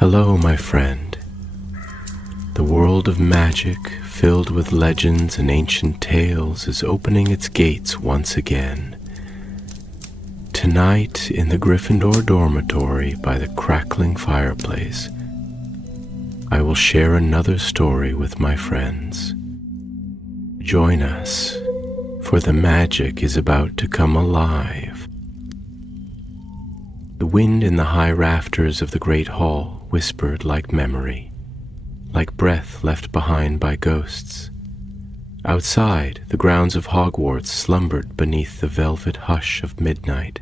Hello, my friend. The world of magic, filled with legends and ancient tales, is opening its gates once again. Tonight, in the Gryffindor dormitory by the crackling fireplace, I will share another story with my friends. Join us, for the magic is about to come alive. The wind in the high rafters of the great hall whispered like memory, like breath left behind by ghosts. Outside, the grounds of Hogwarts slumbered beneath the velvet hush of midnight.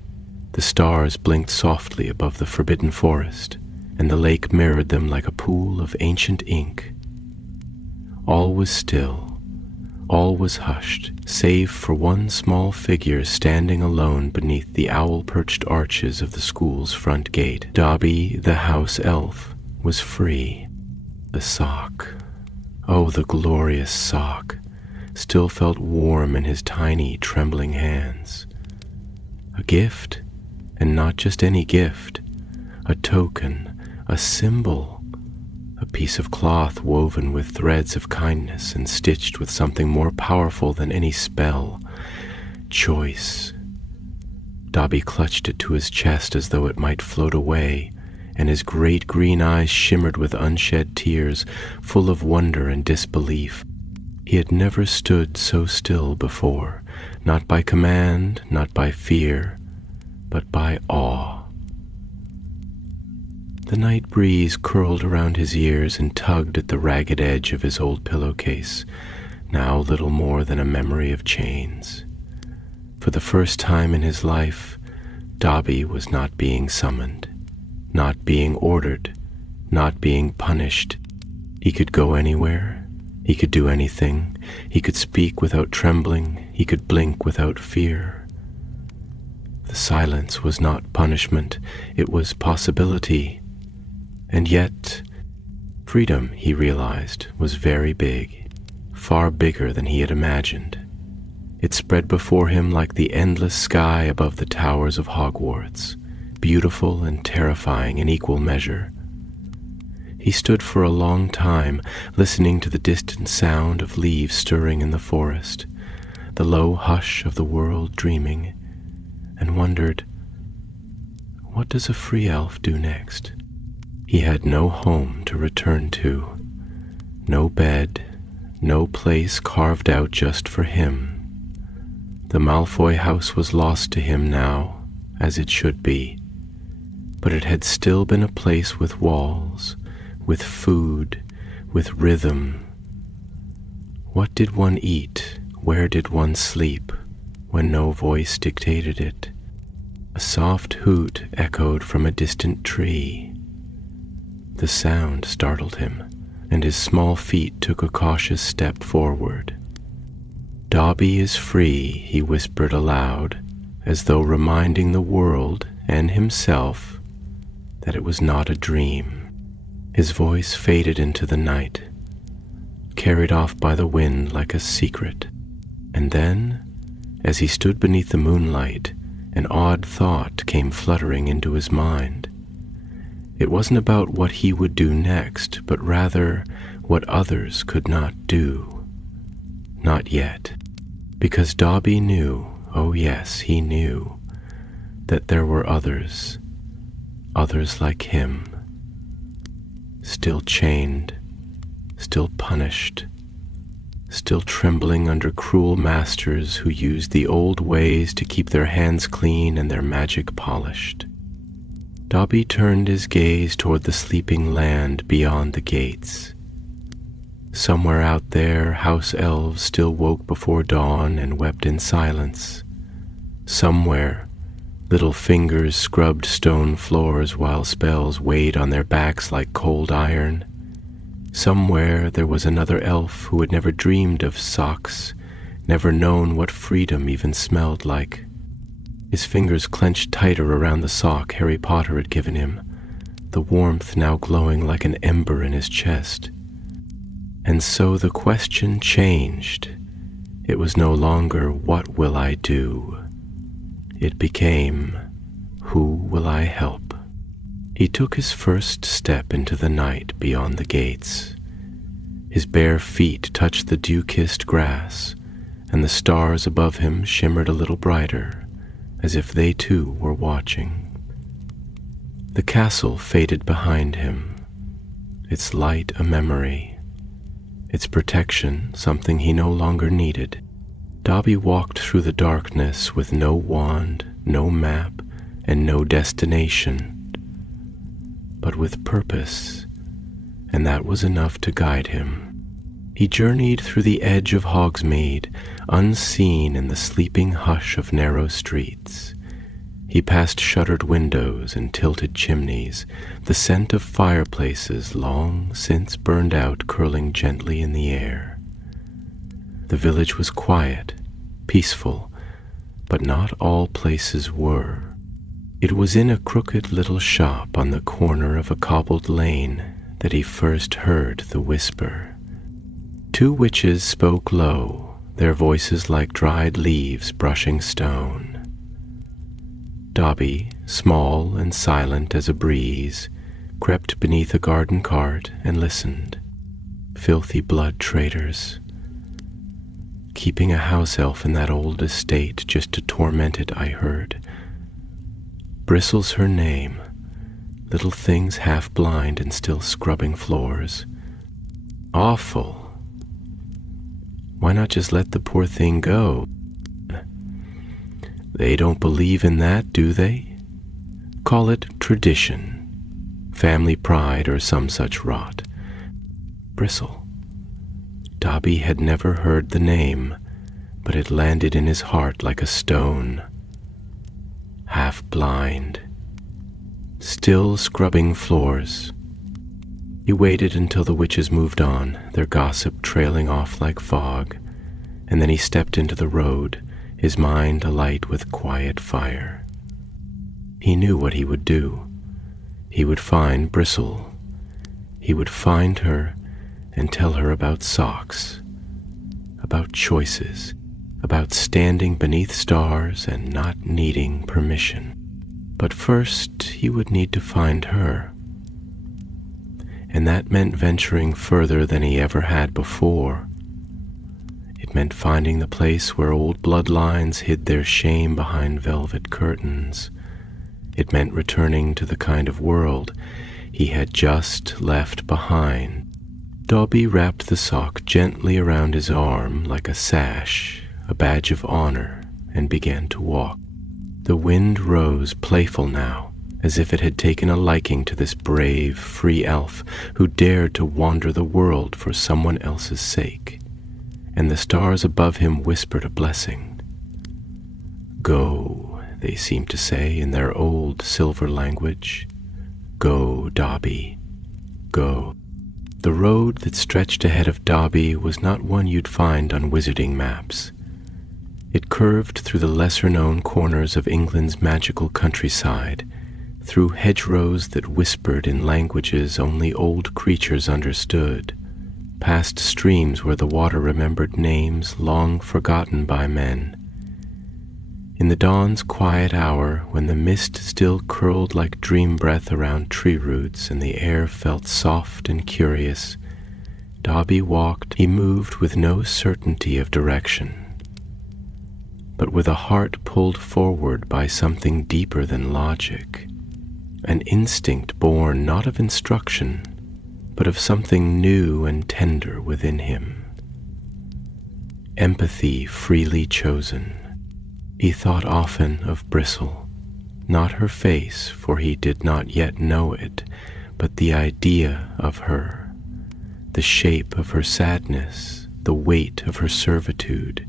The stars blinked softly above the forbidden forest, and the lake mirrored them like a pool of ancient ink. All was still, all was hushed, save for one small figure standing alone beneath the owl-perched arches of the school's front gate. Dobby, the house elf, was free. The sock, oh, the glorious sock, still felt warm in his tiny, trembling hands. A gift, and not just any gift, a token, a symbol, a piece of cloth woven with threads of kindness and stitched with something more powerful than any spell: choice. Dobby clutched it to his chest as though it might float away, and his great green eyes shimmered with unshed tears, full of wonder and disbelief. He had never stood so still before, not by command, not by fear, but by awe. The night breeze curled around his ears and tugged at the ragged edge of his old pillowcase, now little more than a memory of chains. For the first time in his life, Dobby was not being summoned, not being ordered, not being punished. He could go anywhere, he could do anything, he could speak without trembling, he could blink without fear. The silence was not punishment, it was possibility. And yet, freedom, he realized, was very big, far bigger than he had imagined. It spread before him like the endless sky above the towers of Hogwarts, beautiful and terrifying in equal measure. He stood for a long time, listening to the distant sound of leaves stirring in the forest, the low hush of the world dreaming, and wondered, what does a free elf do next? He had no home to return to, no bed, no place carved out just for him. The Malfoy house was lost to him now, as it should be, but it had still been a place with walls, with food, with rhythm. What did one eat? Where did one sleep when no voice dictated it? A soft hoot echoed from a distant tree. The sound startled him, and his small feet took a cautious step forward. "Dobby is free," he whispered aloud, as though reminding the world and himself that it was not a dream. His voice faded into the night, carried off by the wind like a secret. And then, as he stood beneath the moonlight, an odd thought came fluttering into his mind. It wasn't about what he would do next, but rather what others could not do. Not yet, because Dobby knew, oh yes, he knew, that there were others like him, still chained, still punished, still trembling under cruel masters who used the old ways to keep their hands clean and their magic polished. Dobby turned his gaze toward the sleeping land beyond the gates. Somewhere out there, house elves still woke before dawn and wept in silence. Somewhere, little fingers scrubbed stone floors while spells weighed on their backs like cold iron. Somewhere there was another elf who had never dreamed of socks, never known what freedom even smelled like. His fingers clenched tighter around the sock Harry Potter had given him, the warmth now glowing like an ember in his chest. And so the question changed. It was no longer, what will I do? It became, who will I help? He took his first step into the night beyond the gates. His bare feet touched the dew-kissed grass, and the stars above him shimmered a little brighter, as if they too were watching. The castle faded behind him, its light a memory, its protection something he no longer needed. Dobby walked through the darkness with no wand, no map, and no destination, but with purpose, and that was enough to guide him. He journeyed through the edge of Hogsmeade, unseen in the sleeping hush of narrow streets. He passed shuttered windows and tilted chimneys, the scent of fireplaces long since burned out curling gently in the air. The village was quiet, peaceful, but not all places were. It was in a crooked little shop on the corner of a cobbled lane that he first heard the whisper. Two witches spoke low, their voices like dried leaves brushing stone. Dobby, small and silent as a breeze, crept beneath a garden cart and listened. Filthy blood traders. Keeping a house elf in that old estate just to torment it, I heard. Bristle's her name. Little things half blind and still scrubbing floors. Awful. Why not just let the poor thing go? They don't believe in that, do they? Call it tradition, family pride, or some such rot. Bristle. Dobby had never heard the name, but it landed in his heart like a stone. Half blind, still scrubbing floors. He waited until the witches moved on, their gossip trailing off like fog, and then he stepped into the road, his mind alight with quiet fire. He knew what he would do. He would find Bristle. He would find her and tell her about socks, about choices, about standing beneath stars and not needing permission. But first he would need to find her. And that meant venturing further than he ever had before. It meant finding the place where old bloodlines hid their shame behind velvet curtains. It meant returning to the kind of world he had just left behind. Dobby wrapped the sock gently around his arm like a sash, a badge of honor, and began to walk. The wind rose playful now, as if it had taken a liking to this brave, free elf who dared to wander the world for someone else's sake. And the stars above him whispered a blessing. Go, they seemed to say in their old silver language. Go, Dobby, go. The road that stretched ahead of Dobby was not one you'd find on wizarding maps. It curved through the lesser-known corners of England's magical countryside, through hedgerows that whispered in languages only old creatures understood, past streams where the water remembered names long forgotten by men. In the dawn's quiet hour, when the mist still curled like dream breath around tree roots and the air felt soft and curious, Dobby walked. He moved with no certainty of direction, but with a heart pulled forward by something deeper than logic, an instinct born not of instruction, but of something new and tender within him. Empathy freely chosen. He thought often of Bristle, not her face, for he did not yet know it, but the idea of her, the shape of her sadness, the weight of her servitude,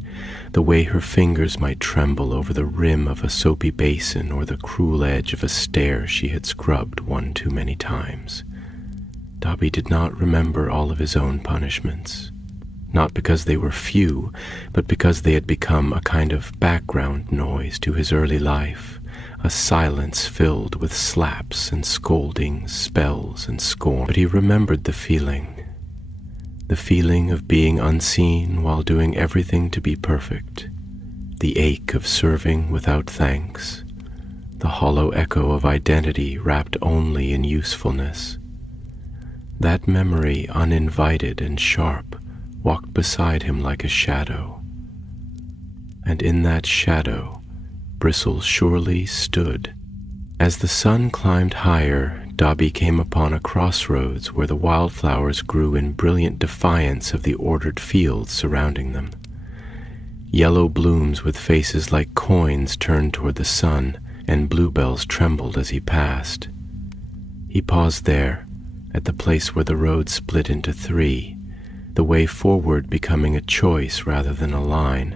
the way her fingers might tremble over the rim of a soapy basin or the cruel edge of a stair she had scrubbed one too many times. Dobby did not remember all of his own punishments, not because they were few, but because they had become a kind of background noise to his early life, a silence filled with slaps and scoldings, spells and scorn. But he remembered the feeling of being unseen while doing everything to be perfect, the ache of serving without thanks, the hollow echo of identity wrapped only in usefulness. That memory, uninvited and sharp, walked beside him like a shadow. And in that shadow, Bristle surely stood. As the sun climbed higher, Dobby came upon a crossroads where the wildflowers grew in brilliant defiance of the ordered fields surrounding them. Yellow blooms with faces like coins turned toward the sun, and bluebells trembled as he passed. He paused there, at the place where the road split into three, the way forward becoming a choice rather than a line.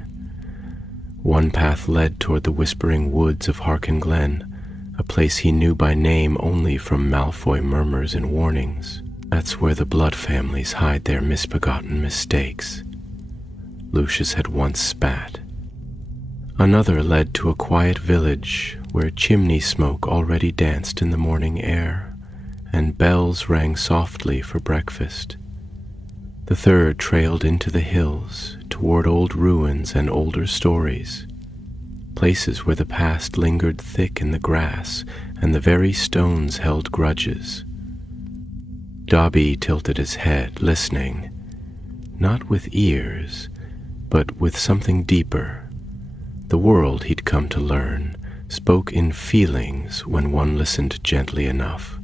One path led toward the whispering woods of Harken Glen, a place he knew by name only from Malfoy murmurs and warnings. That's where the blood families hide their misbegotten mistakes, Lucius had once spat. Another led to a quiet village where chimney smoke already danced in the morning air, and bells rang softly for breakfast. The third trailed into the hills, toward old ruins and older stories, places where the past lingered thick in the grass and the very stones held grudges. Dobby tilted his head, listening, not with ears, but with something deeper. The world, he'd come to learn, spoke in feelings when one listened gently enough.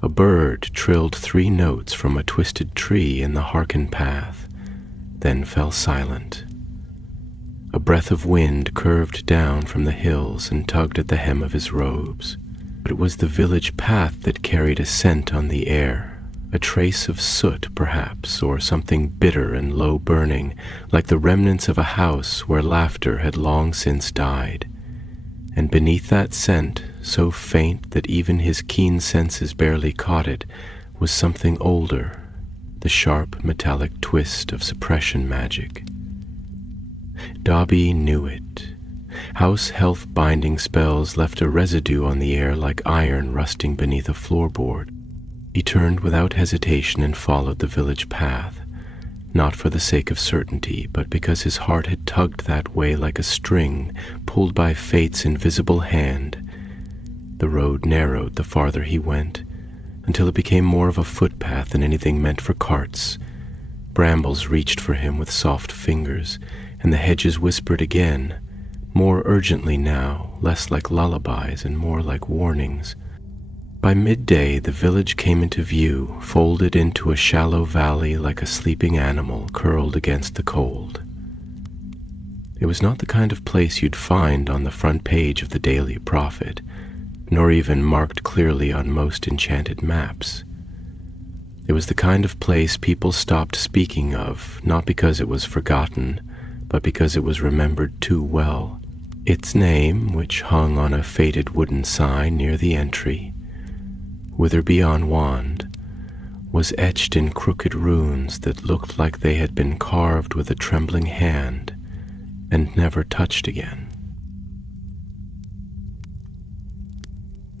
A bird trilled 3 notes from a twisted tree in the Harken path, then fell silent. A breath of wind curved down from the hills and tugged at the hem of his robes. But it was the village path that carried a scent on the air, a trace of soot perhaps, or something bitter and low-burning, like the remnants of a house where laughter had long since died. And beneath that scent, so faint that even his keen senses barely caught it, was something older, the sharp metallic twist of suppression magic. Dobby knew it. House health binding spells left a residue on the air like iron rusting beneath a floorboard. He turned without hesitation and followed the village path, not for the sake of certainty, but because his heart had tugged that way like a string pulled by fate's invisible hand. The road narrowed the farther he went, until it became more of a footpath than anything meant for carts. Brambles reached for him with soft fingers, and the hedges whispered again, more urgently now, less like lullabies and more like warnings. By midday, the village came into view, folded into a shallow valley like a sleeping animal curled against the cold. It was not the kind of place you'd find on the front page of the Daily Prophet, nor even marked clearly on most enchanted maps. It was the kind of place people stopped speaking of, not because it was forgotten, but because it was remembered too well. Its name, which hung on a faded wooden sign near the entry, Witherby on Wand, was etched in crooked runes that looked like they had been carved with a trembling hand and never touched again.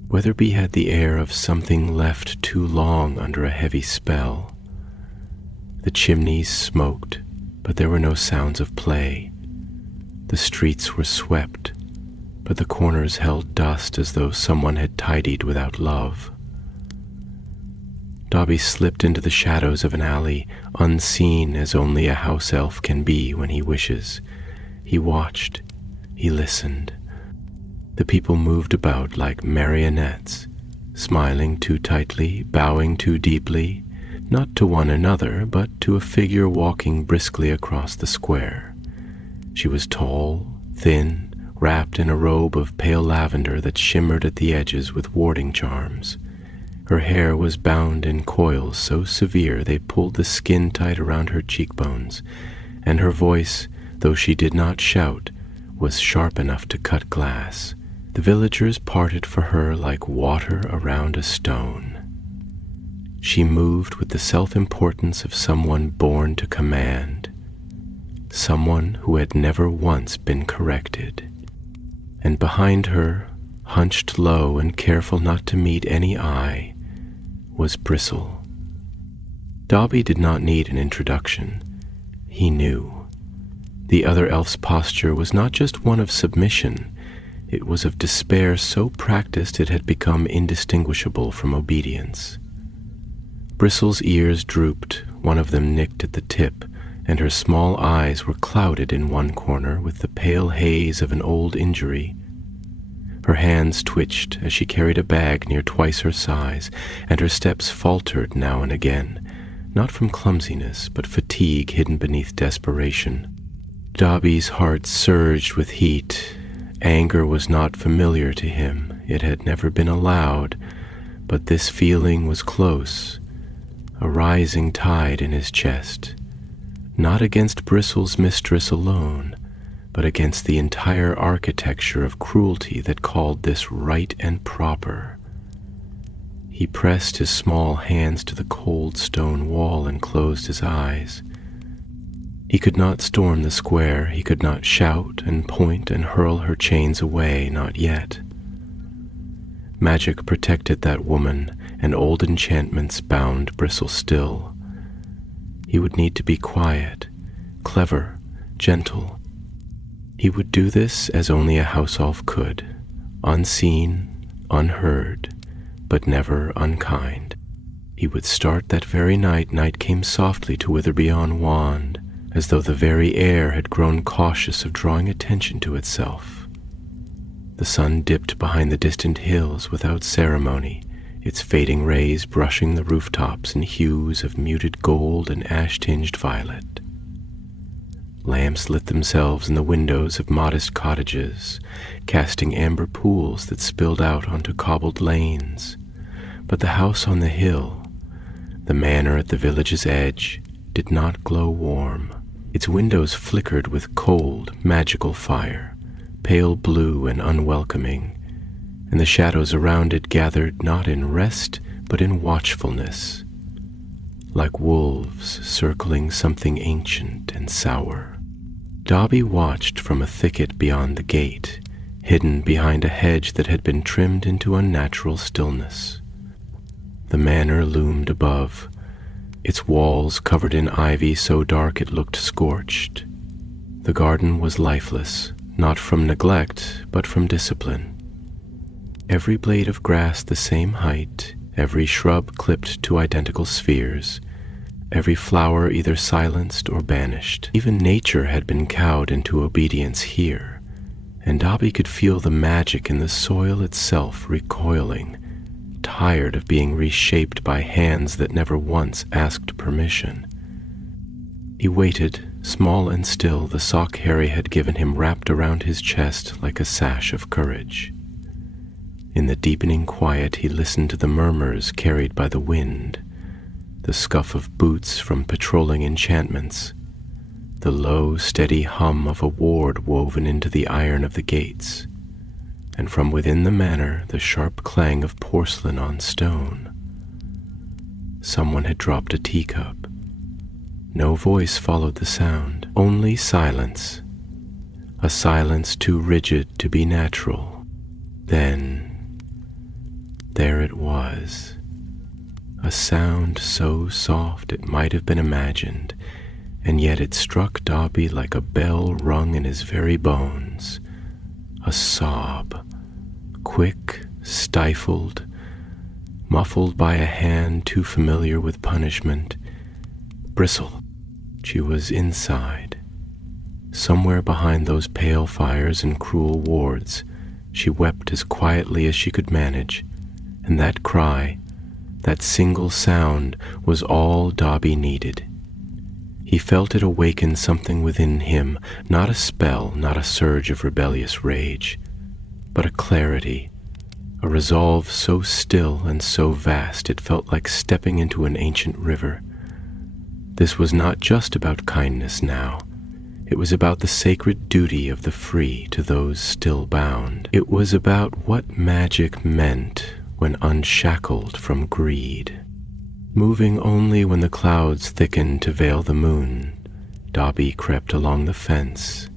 Witherby had the air of something left too long under a heavy spell. The chimneys smoked, but there were no sounds of play. The streets were swept, but the corners held dust as though someone had tidied without love. Dobby slipped into the shadows of an alley, unseen as only a house elf can be when he wishes. He watched, he listened. The people moved about like marionettes, smiling too tightly, bowing too deeply, not to one another, but to a figure walking briskly across the square. She was tall, thin, wrapped in a robe of pale lavender that shimmered at the edges with warding charms. Her hair was bound in coils so severe they pulled the skin tight around her cheekbones, and her voice, though she did not shout, was sharp enough to cut glass. The villagers parted for her like water around a stone. She moved with the self-importance of someone born to command, someone who had never once been corrected. And behind her, hunched low and careful not to meet any eye, was Bristle. Dobby did not need an introduction. He knew. The other elf's posture was not just one of submission, It was of despair so practiced it had become indistinguishable from obedience. Bristle's ears drooped, one of them nicked at the tip, and her small eyes were clouded in one corner with the pale haze of an old injury. Her hands twitched as she carried a bag near twice her size, and her steps faltered now and again, not from clumsiness, but fatigue hidden beneath desperation. Dobby's heart surged with heat. Anger was not familiar to him. It had never been allowed, but this feeling was close, a rising tide in his chest, not against Bristle's mistress alone, but against the entire architecture of cruelty that called this right and proper. He pressed his small hands to the cold stone wall and closed his eyes. He could not storm the square, he could not shout and point and hurl her chains away, not yet. Magic protected that woman, and old enchantments bound Bristle still. He would need to be quiet, clever, gentle. He would do this as only a house elf could, unseen, unheard, but never unkind. He would start that very night. Night came softly to Witherbeyond Wand, as though the very air had grown cautious of drawing attention to itself. The sun dipped behind the distant hills without ceremony, its fading rays brushing the rooftops in hues of muted gold and ash-tinged violet. Lamps lit themselves in the windows of modest cottages, casting amber pools that spilled out onto cobbled lanes. But the house on the hill, the manor at the village's edge, did not glow warm. Its windows flickered with cold, magical fire, pale blue and unwelcoming, and the shadows around it gathered not in rest but in watchfulness, like wolves circling something ancient and sour. Dobby watched from a thicket beyond the gate, hidden behind a hedge that had been trimmed into unnatural stillness. The manor loomed above, its walls covered in ivy so dark it looked scorched. The garden was lifeless, not from neglect, but from discipline. Every blade of grass the same height, every shrub clipped to identical spheres, every flower either silenced or banished. Even nature had been cowed into obedience here, and Dobby could feel the magic in the soil itself recoiling, tired of being reshaped by hands that never once asked permission. He waited, small and still, the sock Harry had given him wrapped around his chest like a sash of courage. In the deepening quiet he listened to the murmurs carried by the wind, the scuff of boots from patrolling enchantments, the low, steady hum of a ward woven into the iron of the gates, and from within the manor the sharp clang of porcelain on stone. Someone had dropped a teacup. No voice followed the sound, only silence, a silence too rigid to be natural. Then, there it was, a sound so soft it might have been imagined, and yet it struck Dobby like a bell rung in his very bones. A sob, quick, stifled, muffled by a hand too familiar with punishment. Bristle. She was inside. Somewhere behind those pale fires and cruel wards, she wept as quietly as she could manage, and that cry, that single sound, was all Dobby needed. He felt it awaken something within him, not a spell, not a surge of rebellious rage, but a clarity, a resolve so still and so vast it felt like stepping into an ancient river. This was not just about kindness now. It was about the sacred duty of the free to those still bound. It was about what magic meant when unshackled from greed. Moving only when the clouds thickened to veil the moon, Dobby crept along the fence,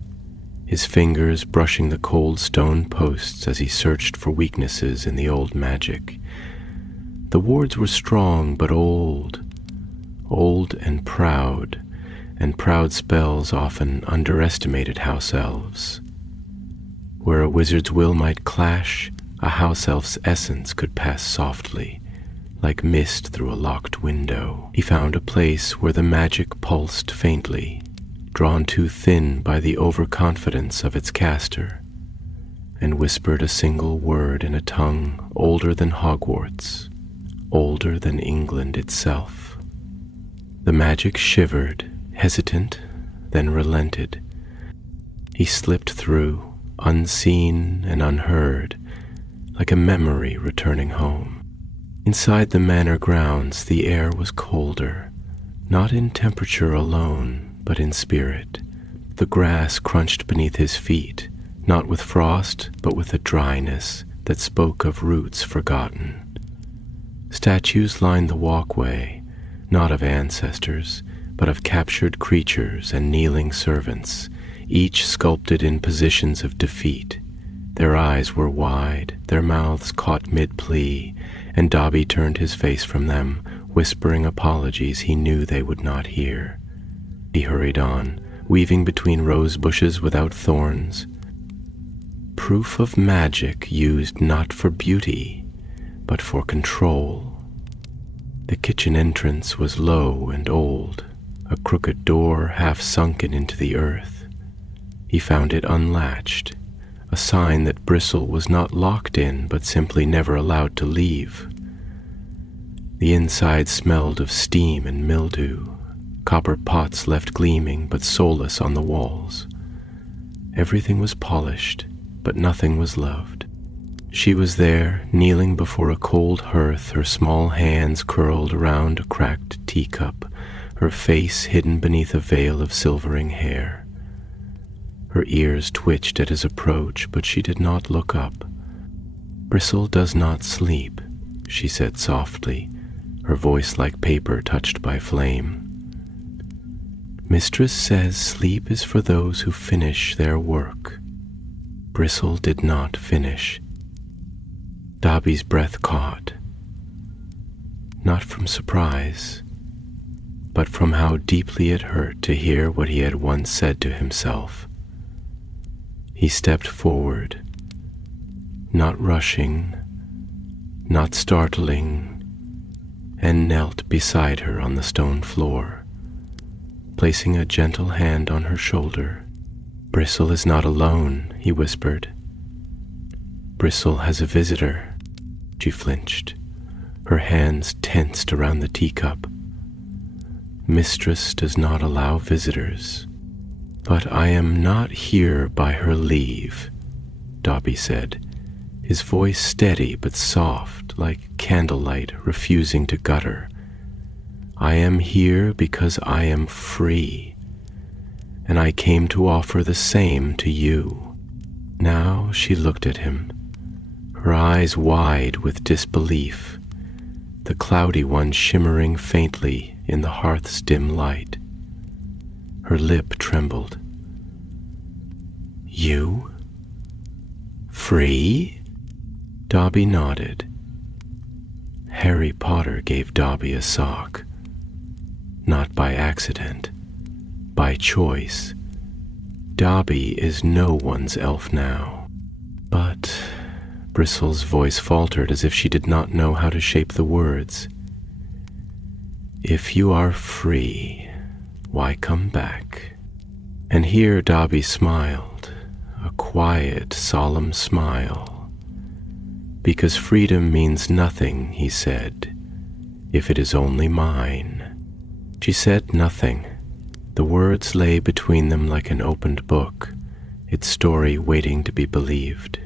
his fingers brushing the cold stone posts as he searched for weaknesses in the old magic. The wards were strong but old and proud spells often underestimated house elves. Where a wizard's will might clash, a house elf's essence could pass softly, like mist through a locked window. He found a place where the magic pulsed faintly, drawn too thin by the overconfidence of its caster, and whispered a single word in a tongue older than Hogwarts, older than England itself. The magic shivered, hesitant, then relented. He slipped through, unseen and unheard, like a memory returning home. Inside the manor grounds, the air was colder, not in temperature alone, but in spirit. The grass crunched beneath his feet, not with frost, but with a dryness that spoke of roots forgotten. Statues lined the walkway, not of ancestors, but of captured creatures and kneeling servants, each sculpted in positions of defeat. Their eyes were wide, their mouths caught mid-plea, and Dobby turned his face from them, whispering apologies he knew they would not hear. He hurried on, weaving between rose bushes without thorns. Proof of magic used not for beauty, but for control. The kitchen entrance was low and old, a crooked door half sunken into the earth. He found it unlatched, a sign that Bristle was not locked in but simply never allowed to leave. The inside smelled of steam and mildew, copper pots left gleaming but soulless on the walls. Everything was polished, but nothing was loved. She was there, kneeling before a cold hearth, her small hands curled around a cracked teacup, her face hidden beneath a veil of silvering hair. Her ears twitched at his approach, but she did not look up. "Bristle does not sleep," she said softly, her voice like paper touched by flame. "Mistress says sleep is for those who finish their work." Bristle did not finish. Dobby's breath caught, not from surprise, but from how deeply it hurt to hear what he had once said to himself. He stepped forward, not rushing, not startling, and knelt beside her on the stone floor, placing a gentle hand on her shoulder. "Bristle is not alone," he whispered. "Bristle has a visitor." She flinched, her hands tensed around the teacup. "Mistress does not allow visitors. But I am not here by her leave," Dobby said, his voice steady but soft, like candlelight refusing to gutter. "I am here because I am free, and I came to offer the same to you." Now she looked at him, her eyes wide with disbelief, the cloudy one shimmering faintly in the hearth's dim light. Her lip trembled. "You? Free?" Dobby nodded. Harry Potter gave Dobby a sock. Not by accident, by choice. Dobby is no one's elf now. But Bristle's voice faltered as if she did not know how to shape the words. "If you are free, why come back?" And here Dobby smiled, a quiet, solemn smile. "Because freedom means nothing," he said, "if it is only mine." She said nothing. The words lay between them like an opened book, its story waiting to be believed.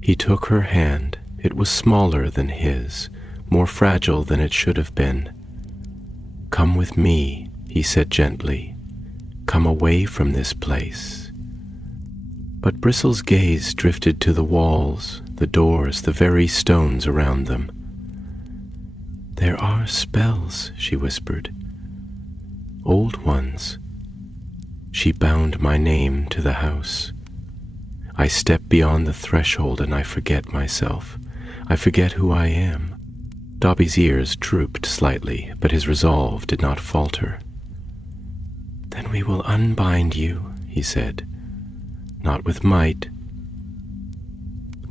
He took her hand. It was smaller than his, more fragile than it should have been. "Come with me," he said gently. "Come away from this place." But Bristle's gaze drifted to the walls, the doors, the very stones around them. "There are spells," she whispered. "Old ones. She bound my name to the house. I step beyond the threshold and I forget myself. I forget who I am." Dobby's ears drooped slightly, but his resolve did not falter. "Then we will unbind you," he said. "Not with might,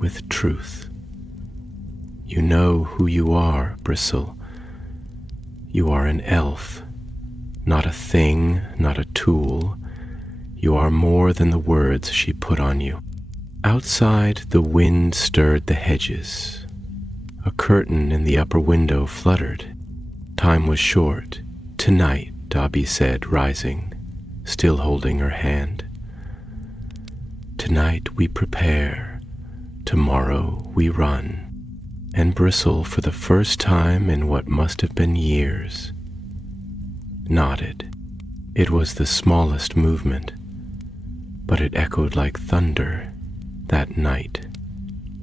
with truth. You know who you are, Bristle. You are an elf, not a thing, not a tool. You are more than the words she put on you. Outside, the wind stirred the hedges. A curtain in the upper window fluttered. Time was short. Tonight, Dobby said, rising, still holding her hand. Tonight we prepare. Tomorrow we run. And Bristle, for the first time in what must have been years, nodded. It was the smallest movement, but it echoed like thunder that night,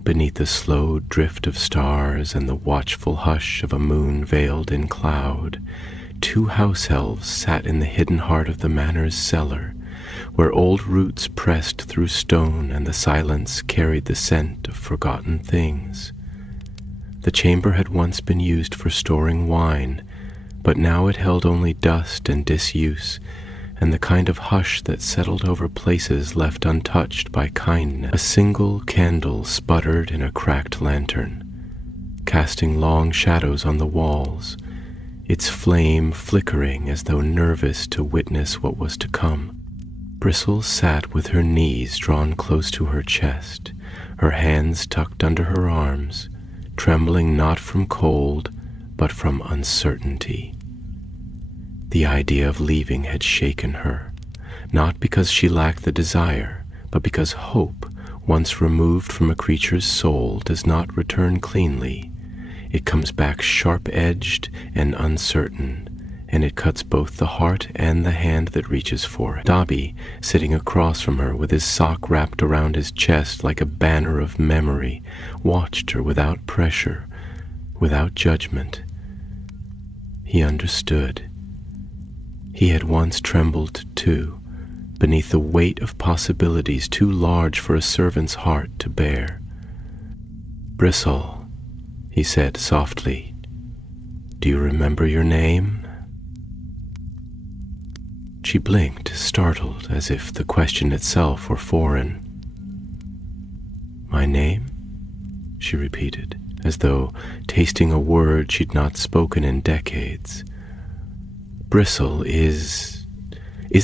beneath the slow drift of stars and the watchful hush of a moon veiled in cloud. Two house elves sat in the hidden heart of the manor's cellar, where old roots pressed through stone and the silence carried the scent of forgotten things. The chamber had once been used for storing wine, but now it held only dust and disuse, and the kind of hush that settled over places left untouched by kindness. A single candle sputtered in a cracked lantern, casting long shadows on the walls, its flame flickering as though nervous to witness what was to come. Bristle sat with her knees drawn close to her chest, her hands tucked under her arms, trembling not from cold, but from uncertainty. The idea of leaving had shaken her, not because she lacked the desire, but because hope, once removed from a creature's soul, does not return cleanly. It comes back sharp-edged and uncertain, and it cuts both the heart and the hand that reaches for it. Dobby, sitting across from her with his sock wrapped around his chest like a banner of memory, watched her without pressure, without judgment. He understood. He had once trembled too, beneath the weight of possibilities too large for a servant's heart to bear. "Bristle," he said softly, "do you remember your name?" She blinked, startled, as if the question itself were foreign. "My name?" she repeated, as though tasting a word she'd not spoken in decades. "Bristle is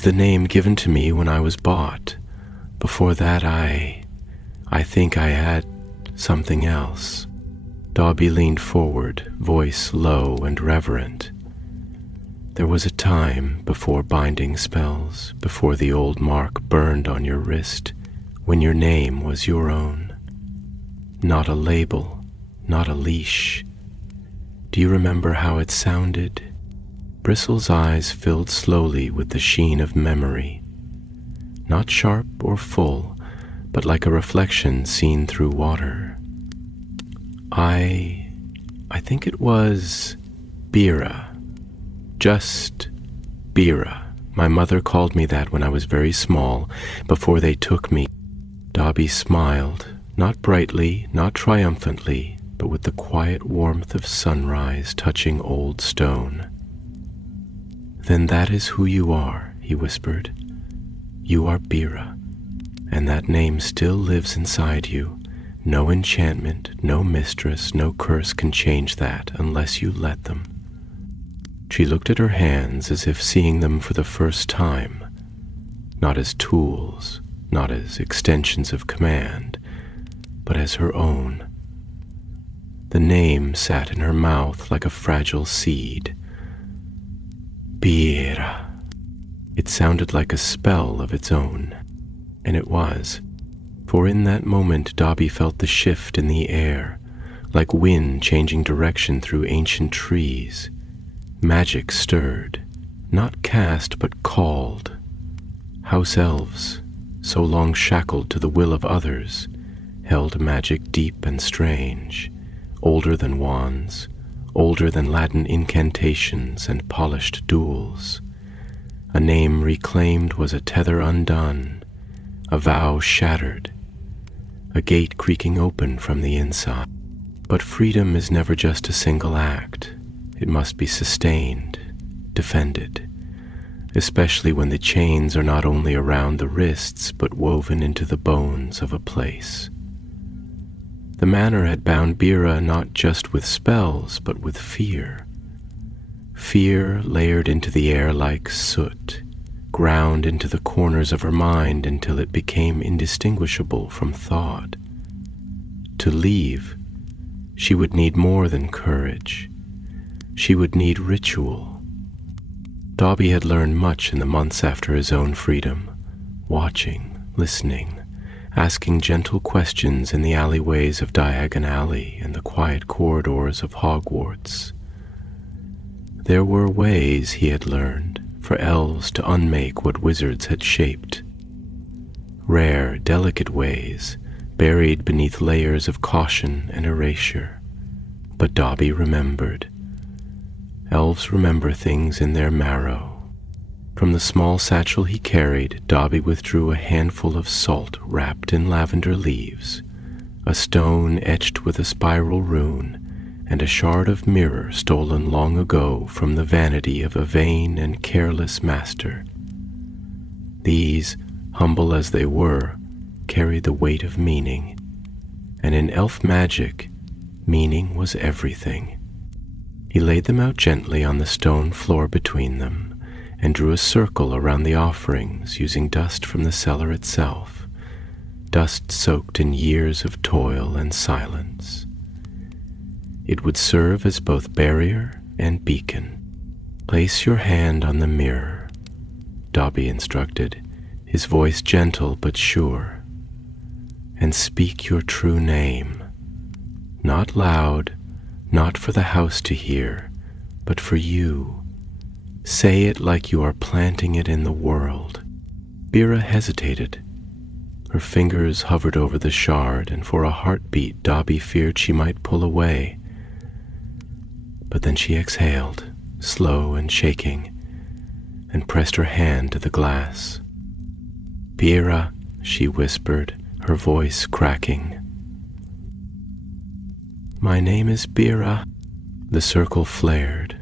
the name given to me when I was bought. Before that I think I had something else." Dobby leaned forward, voice low and reverent. "There was a time before binding spells, before the old mark burned on your wrist, when your name was your own. Not a label, not a leash. Do you remember how it sounded?" Bristle's eyes filled slowly with the sheen of memory, not sharp or full, but like a reflection seen through water. I think it was Bira. Just Bira. My mother called me that when I was very small, before they took me." Dobby smiled, not brightly, not triumphantly, but with the quiet warmth of sunrise touching old stone. "Then that is who you are," he whispered. "You are Bira, and that name still lives inside you. No enchantment, no mistress, no curse can change that unless you let them." She looked at her hands as if seeing them for the first time, not as tools, not as extensions of command, but as her own. The name sat in her mouth like a fragile seed. Bira. It sounded like a spell of its own, and it was, for in that moment Dobby felt the shift in the air, like wind changing direction through ancient trees. Magic stirred, not cast but called. House elves, so long shackled to the will of others, held magic deep and strange, older than wands, older than Latin incantations and polished duels. A name reclaimed was a tether undone, a vow shattered, a gate creaking open from the inside. But freedom is never just a single act. It must be sustained, defended, especially when the chains are not only around the wrists but woven into the bones of a place. The manor had bound Bira not just with spells, but with fear. Fear layered into the air like soot, ground into the corners of her mind until it became indistinguishable from thought. To leave, she would need more than courage. She would need ritual. Dobby had learned much in the months after his own freedom, watching, listening, asking gentle questions in the alleyways of Diagon Alley and the quiet corridors of Hogwarts. There were ways, he had learned, for elves to unmake what wizards had shaped. Rare, delicate ways, buried beneath layers of caution and erasure. But Dobby remembered. Elves remember things in their marrow. From the small satchel he carried, Dobby withdrew a handful of salt wrapped in lavender leaves, a stone etched with a spiral rune, and a shard of mirror stolen long ago from the vanity of a vain and careless master. These, humble as they were, carried the weight of meaning, and in elf magic, meaning was everything. He laid them out gently on the stone floor between them, and drew a circle around the offerings using dust from the cellar itself, dust soaked in years of toil and silence. It would serve as both barrier and beacon. Place your hand on the mirror, Dobby instructed, his voice gentle but sure, and speak your true name, not loud, not for the house to hear, but for you. Say it like you are planting it in the world. Bira hesitated. Her fingers hovered over the shard, and for a heartbeat Dobby feared she might pull away. But then she exhaled, slow and shaking, and pressed her hand to the glass. "Bira," she whispered, her voice cracking. "My name is Bira." The circle flared,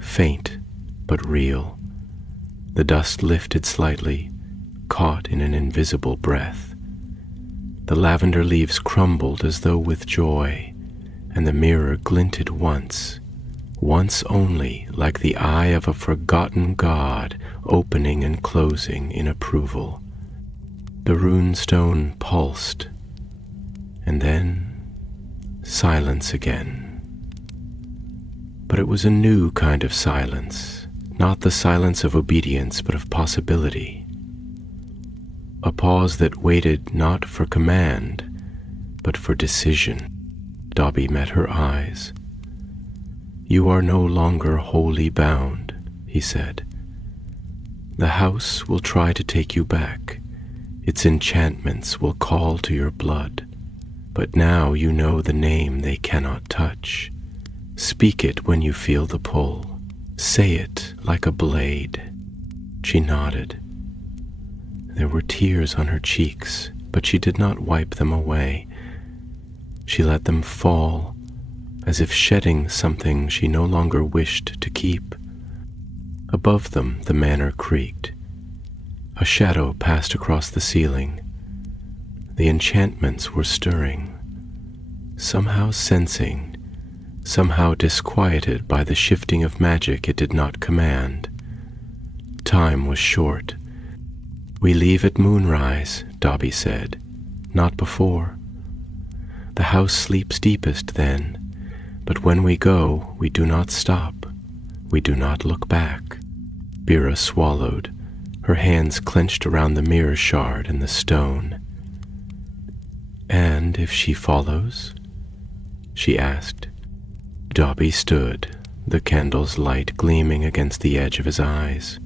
faint but real. The dust lifted slightly, caught in an invisible breath. The lavender leaves crumbled as though with joy, and the mirror glinted once only, like the eye of a forgotten god opening and closing in approval. The rune stone pulsed, and then silence again. But it was a new kind of silence, not the silence of obedience but of possibility. A pause that waited not for command, but for decision. Dobby met her eyes. "You are no longer wholly bound," he said. "The house will try to take you back. Its enchantments will call to your blood. But now you know the name they cannot touch. Speak it when you feel the pull. Say it like a blade." She nodded. There were tears on her cheeks, but she did not wipe them away. She let them fall, as if shedding something she no longer wished to keep. Above them, the manor creaked. A shadow passed across the ceiling. The enchantments were stirring, somehow sensing, somehow disquieted by the shifting of magic it did not command. Time was short. "We leave at moonrise," Dobby said, "not before. The house sleeps deepest then, but when we go, we do not stop. We do not look back." Bira swallowed, her hands clenched around the mirror shard and the stone. "And if she follows?" she asked. Dobby stood, the candle's light gleaming against the edge of his eyes.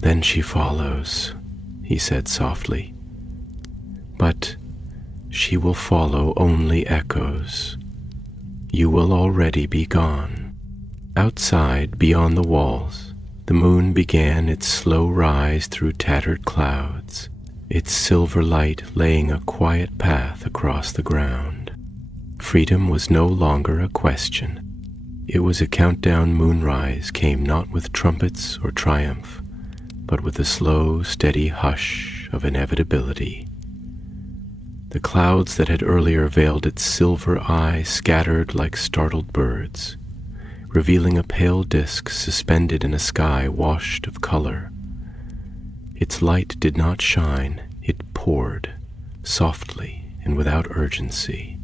"Then she follows," he said softly. "But she will follow only echoes. You will already be gone." Outside, beyond the walls, the moon began its slow rise through tattered clouds, its silver light laying a quiet path across the ground. Freedom was no longer a question. It was a countdown. Moonrise came not with trumpets or triumph, but with the slow, steady hush of inevitability. The clouds that had earlier veiled its silver eye scattered like startled birds, revealing a pale disk suspended in a sky washed of color. Its light did not shine, it poured, softly and without urgency,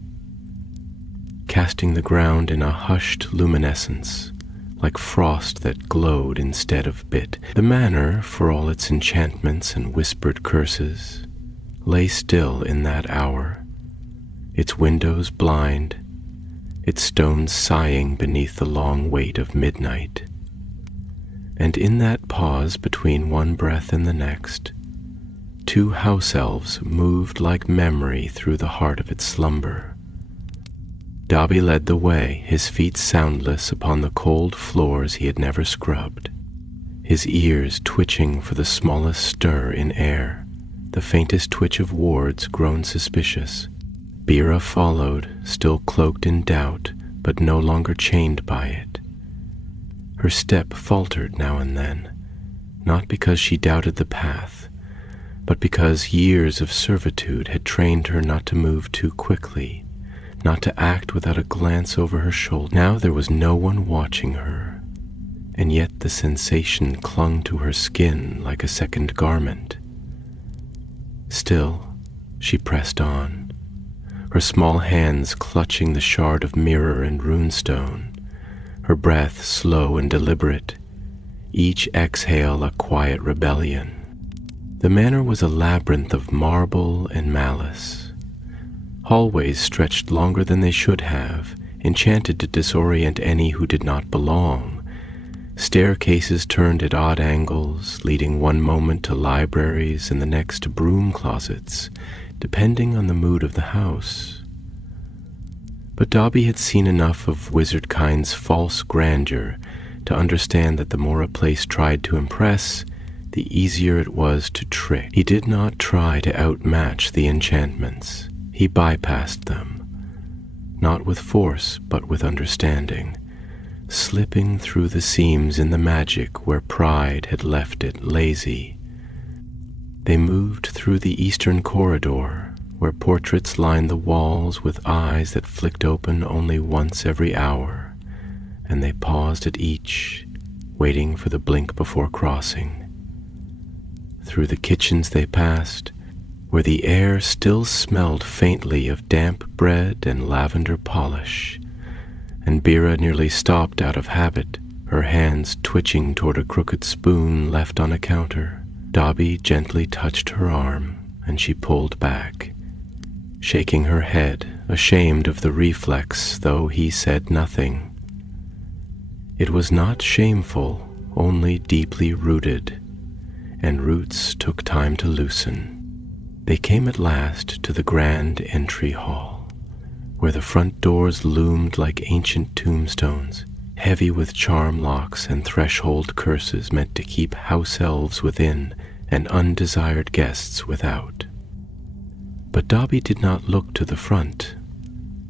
casting the ground in a hushed luminescence, like frost that glowed instead of bit. The manor, for all its enchantments and whispered curses, lay still in that hour, its windows blind, its stones sighing beneath the long weight of midnight. And in that pause between one breath and the next, two house elves moved like memory through the heart of its slumber. Dobby led the way, his feet soundless upon the cold floors he had never scrubbed, his ears twitching for the smallest stir in air, the faintest twitch of wards grown suspicious. Bera followed, still cloaked in doubt, but no longer chained by it. Her step faltered now and then, not because she doubted the path, but because years of servitude had trained her not to move too quickly, not to act without a glance over her shoulder. Now there was no one watching her, and yet the sensation clung to her skin like a second garment. Still, she pressed on, her small hands clutching the shard of mirror and runestone, her breath slow and deliberate, each exhale a quiet rebellion. The manor was a labyrinth of marble and malice. Hallways stretched longer than they should have, enchanted to disorient any who did not belong. Staircases turned at odd angles, leading one moment to libraries and the next to broom closets, depending on the mood of the house. But Dobby had seen enough of wizardkind's false grandeur to understand that the more a place tried to impress, the easier it was to trick. He did not try to outmatch the enchantments. He bypassed them, not with force, but with understanding, slipping through the seams in the magic where pride had left it lazy. They moved through the eastern corridor, where portraits lined the walls with eyes that flicked open only once every hour, and they paused at each, waiting for the blink before crossing. Through the kitchens they passed, where the air still smelled faintly of damp bread and lavender polish, and Bera nearly stopped out of habit, her hands twitching toward a crooked spoon left on a counter. Dobby gently touched her arm, and she pulled back, shaking her head, ashamed of the reflex, though he said nothing. It was not shameful, only deeply rooted, and roots took time to loosen. They came at last to the grand entry hall, where the front doors loomed like ancient tombstones, heavy with charm locks and threshold curses meant to keep house elves within and undesired guests without. But Dobby did not look to the front.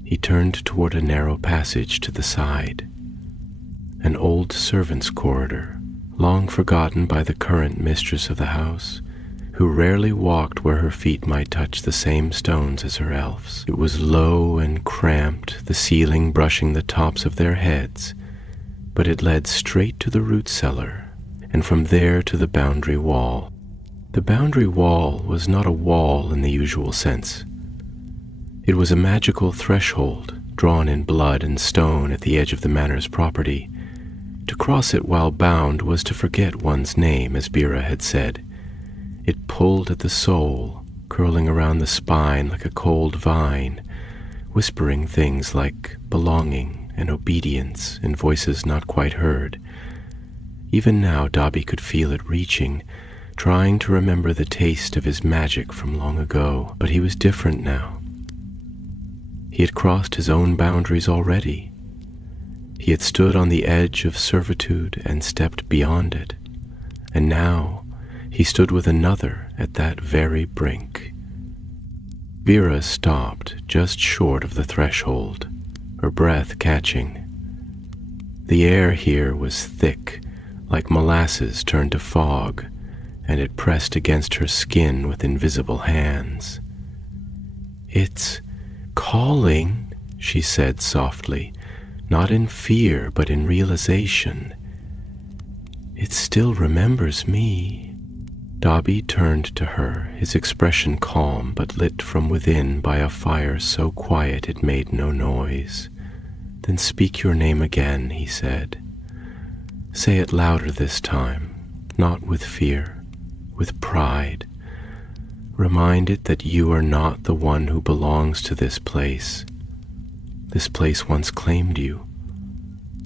He turned toward a narrow passage to the side, an old servants' corridor, long forgotten by the current mistress of the house, who rarely walked where her feet might touch the same stones as her elves. It was low and cramped, the ceiling brushing the tops of their heads, but it led straight to the root cellar, and from there to the boundary wall. The boundary wall was not a wall in the usual sense. It was a magical threshold, drawn in blood and stone at the edge of the manor's property. To cross it while bound was to forget one's name, as Bera had said. It pulled at the soul, curling around the spine like a cold vine, whispering things like belonging and obedience in voices not quite heard. Even now Dobby could feel it reaching, trying to remember the taste of his magic from long ago, but he was different now. He had crossed his own boundaries already. He had stood on the edge of servitude and stepped beyond it, and now he stood with another at that very brink. Bera stopped just short of the threshold, her breath catching. The air here was thick, like molasses turned to fog, and it pressed against her skin with invisible hands. "It's calling," she said softly, not in fear but in realization. "It still remembers me." Dobby turned to her, his expression calm but lit from within by a fire so quiet it made no noise. "Then speak your name again," he said. "Say it louder this time, not with fear, with pride. Remind it that you are not the one who belongs to this place. This place once claimed you,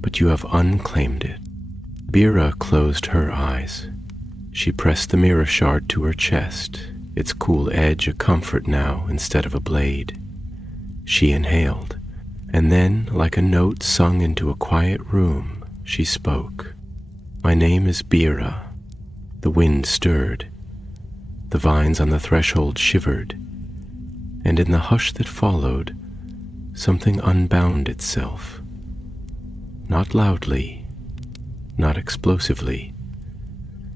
but you have unclaimed it." Bira closed her eyes. She pressed the mirror shard to her chest, its cool edge a comfort now instead of a blade. She inhaled, and then, like a note sung into a quiet room, she spoke. "My name is Bira." The wind stirred. The vines on the threshold shivered, and in the hush that followed, something unbound itself. Not loudly, not explosively,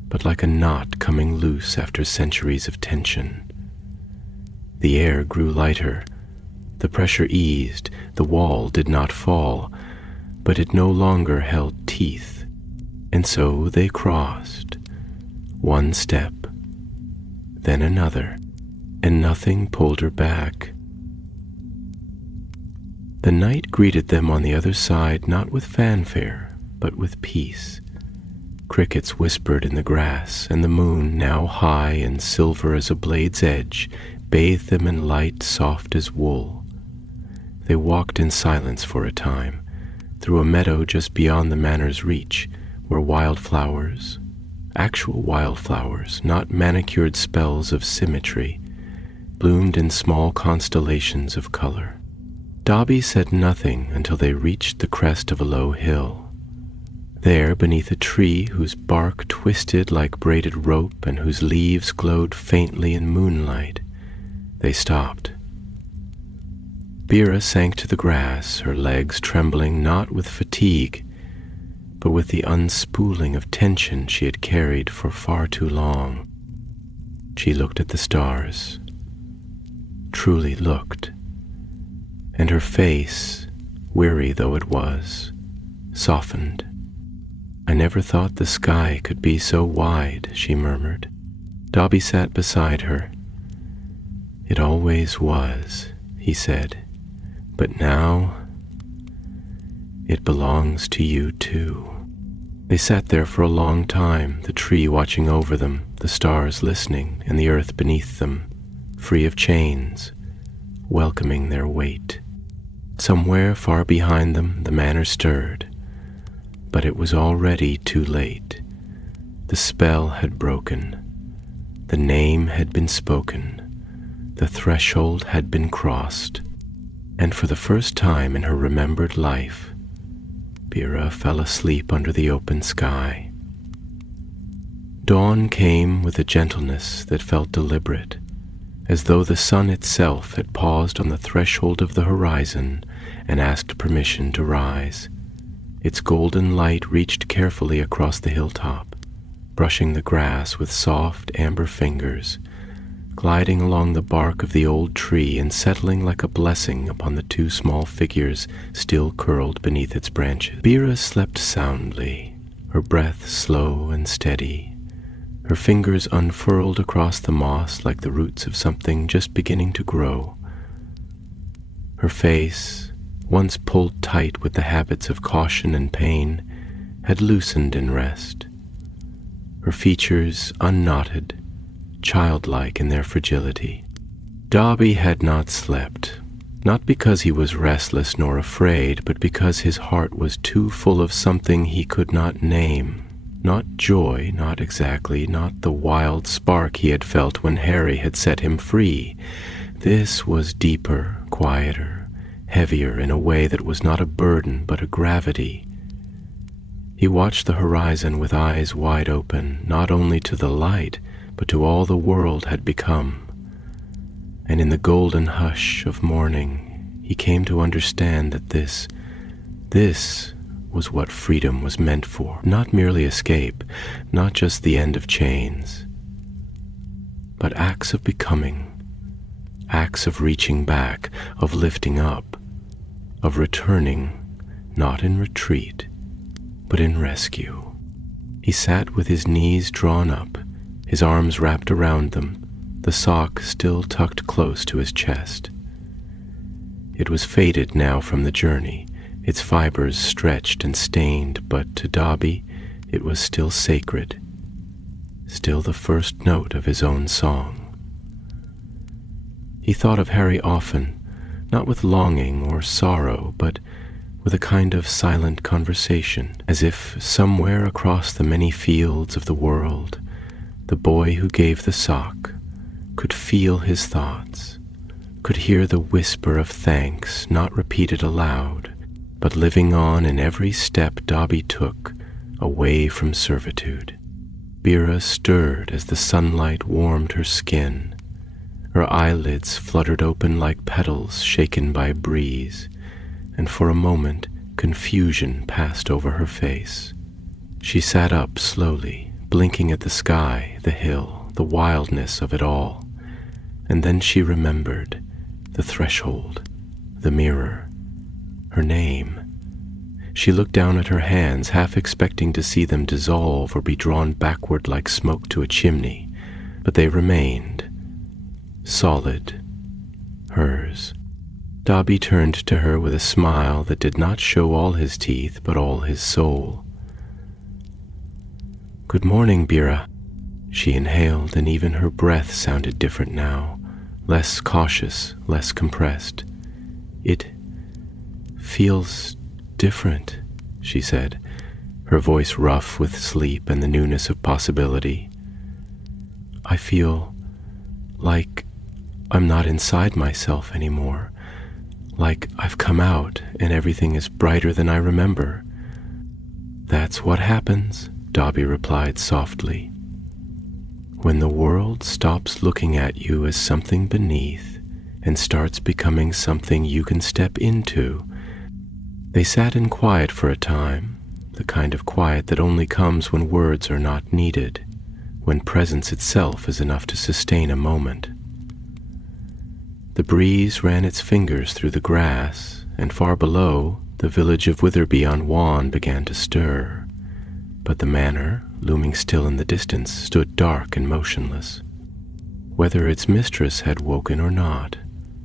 but like a knot coming loose after centuries of tension. The air grew lighter, the pressure eased, the wall did not fall, but it no longer held teeth, and so they crossed, one step, then another, and nothing pulled her back. The night greeted them on the other side not with fanfare, but with peace. Crickets whispered in the grass, and the moon, now high and silver as a blade's edge, bathed them in light soft as wool. They walked in silence for a time, through a meadow just beyond the manor's reach, where wildflowers, actual wildflowers, not manicured spells of symmetry, bloomed in small constellations of color. Dobby said nothing until they reached the crest of a low hill. There, beneath a tree whose bark twisted like braided rope and whose leaves glowed faintly in moonlight, they stopped. Bira sank to the grass, her legs trembling not with fatigue, but with the unspooling of tension she had carried for far too long. She looked at the stars, truly looked, and her face, weary though it was, softened. "I never thought the sky could be so wide," she murmured. Dobby sat beside her. "It always was," he said, "but now it belongs to you too." They sat there for a long time, the tree watching over them, the stars listening, and the earth beneath them, free of chains, welcoming their weight. Somewhere far behind them the manor stirred, but it was already too late. The spell had broken. The name had been spoken. The threshold had been crossed. And for the first time in her remembered life, Bira fell asleep under the open sky. Dawn came with a gentleness that felt deliberate, as though the sun itself had paused on the threshold of the horizon and asked permission to rise. Its golden light reached carefully across the hilltop, brushing the grass with soft amber fingers, gliding along the bark of the old tree and settling like a blessing upon the two small figures still curled beneath its branches. Bira slept soundly, her breath slow and steady, her fingers unfurled across the moss like the roots of something just beginning to grow. Her face, once pulled tight with the habits of caution and pain, had loosened in rest. Her features unknotted, childlike in their fragility. Dobby had not slept, not because he was restless nor afraid, but because his heart was too full of something he could not name. Not joy, not exactly, not the wild spark he had felt when Harry had set him free. This was deeper, quieter, heavier in a way that was not a burden but a gravity. He watched the horizon with eyes wide open, not only to the light, but to all the world had become. And in the golden hush of morning, he came to understand that this was what freedom was meant for. Not merely escape, not just the end of chains, but acts of becoming, acts of reaching back, of lifting up, of returning, not in retreat, but in rescue. He sat with his knees drawn up, his arms wrapped around them, the sock still tucked close to his chest. It was faded now from the journey, its fibers stretched and stained, but to Dobby it was still sacred, still the first note of his own song. He thought of Harry often, not with longing or sorrow, but with a kind of silent conversation, as if somewhere across the many fields of the world, the boy who gave the sock could feel his thoughts, could hear the whisper of thanks not repeated aloud, but living on in every step Dobby took away from servitude. Bera stirred as the sunlight warmed her skin. Her eyelids fluttered open like petals shaken by a breeze, and for a moment confusion passed over her face. She sat up slowly, blinking at the sky, the hill, the wildness of it all, and then she remembered the threshold, the mirror, her name. She looked down at her hands, half expecting to see them dissolve or be drawn backward like smoke to a chimney, but they remained, solid, hers. Dobby turned to her with a smile that did not show all his teeth, but all his soul. "Good morning, Bera." She inhaled, and even her breath sounded different now, less cautious, less compressed. "It feels different," she said, her voice rough with sleep and the newness of possibility. "I feel like I'm not inside myself anymore, like I've come out and everything is brighter than I remember." "That's what happens," Dobby replied softly. "When the world stops looking at you as something beneath and starts becoming something you can step into." They sat in quiet for a time, the kind of quiet that only comes when words are not needed, when presence itself is enough to sustain a moment. The breeze ran its fingers through the grass, and far below, the village of Witherby on Waun began to stir, but the manor, looming still in the distance, stood dark and motionless. Whether its mistress had woken or not,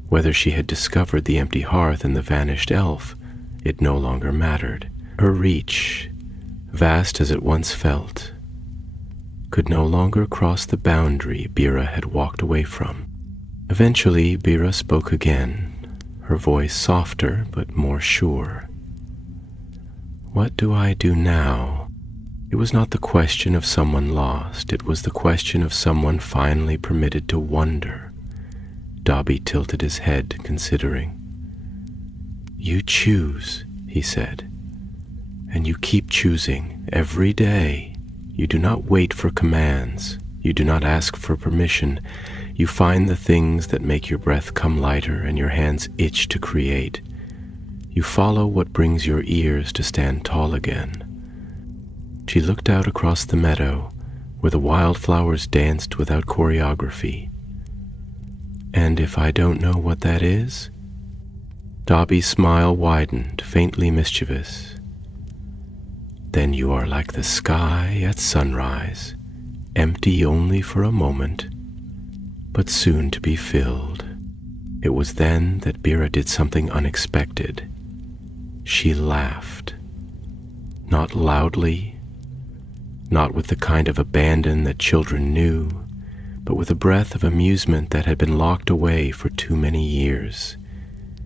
whether she had discovered the empty hearth and the vanished elf, it no longer mattered. Her reach, vast as it once felt, could no longer cross the boundary Bera had walked away from. Eventually, Bera spoke again, her voice softer but more sure. "What do I do now?" It was not the question of someone lost, it was the question of someone finally permitted to wonder. Dobby tilted his head, considering. "You choose," he said, "and you keep choosing every day. You do not wait for commands. You do not ask for permission. You find the things that make your breath come lighter and your hands itch to create. You follow what brings your ears to stand tall again." She looked out across the meadow, where the wildflowers danced without choreography. "And if I don't know what that is?" Dobby's smile widened, faintly mischievous. "Then you are like the sky at sunrise, empty only for a moment, but soon to be filled." It was then that Bera did something unexpected. She laughed. Not loudly, not with the kind of abandon that children knew, but with a breath of amusement that had been locked away for too many years.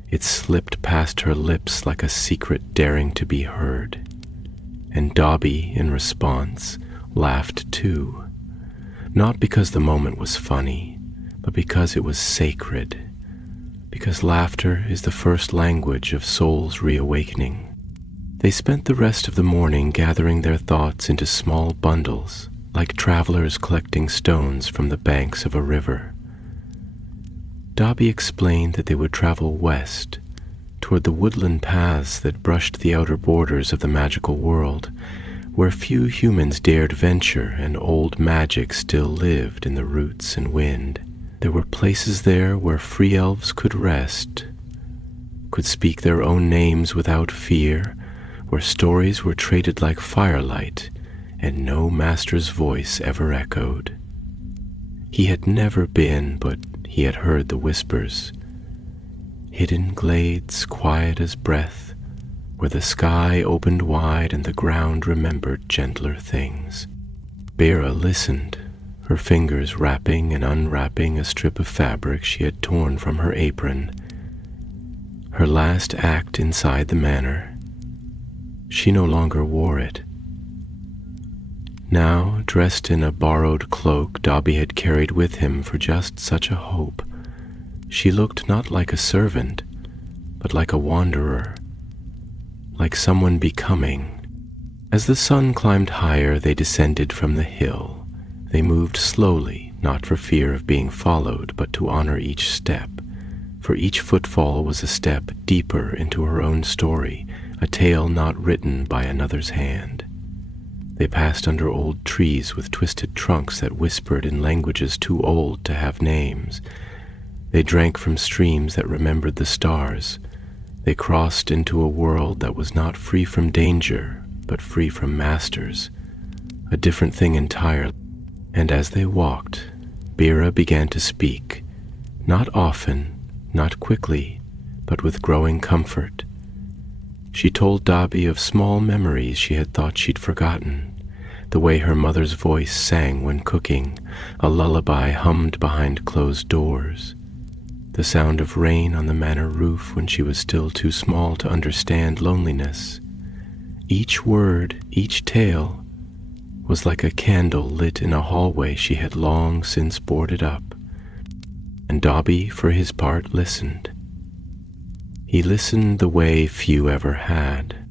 It slipped past her lips like a secret daring to be heard, and Dobby, in response, laughed too, not because the moment was funny, but because it was sacred, because laughter is the first language of soul's reawakening. They spent the rest of the morning gathering their thoughts into small bundles, like travelers collecting stones from the banks of a river. Dobby explained that they would travel west, toward the woodland paths that brushed the outer borders of the magical world, where few humans dared venture and old magic still lived in the roots and wind. There were places there where free elves could rest, could speak their own names without fear, where stories were traded like firelight, and no master's voice ever echoed. He had never been, but he had heard the whispers. Hidden glades, quiet as breath, where the sky opened wide and the ground remembered gentler things. Bera listened, her fingers wrapping and unwrapping a strip of fabric she had torn from her apron. Her last act inside the manor. She no longer wore it. Now, dressed in a borrowed cloak Dobby had carried with him for just such a hope, she looked not like a servant, but like a wanderer, like someone becoming. As the sun climbed higher, they descended from the hill. They moved slowly, not for fear of being followed, but to honor each step, for each footfall was a step deeper into her own story, a tale not written by another's hand. They passed under old trees with twisted trunks that whispered in languages too old to have names. They drank from streams that remembered the stars. They crossed into a world that was not free from danger, but free from masters, a different thing entirely. And as they walked, Bera began to speak, not often, not quickly, but with growing comfort. She told Dobby of small memories she had thought she'd forgotten, the way her mother's voice sang when cooking, a lullaby hummed behind closed doors, the sound of rain on the manor roof when she was still too small to understand loneliness. Each word, each tale, was like a candle lit in a hallway she had long since boarded up. And Dobby, for his part, listened. He listened the way few ever had,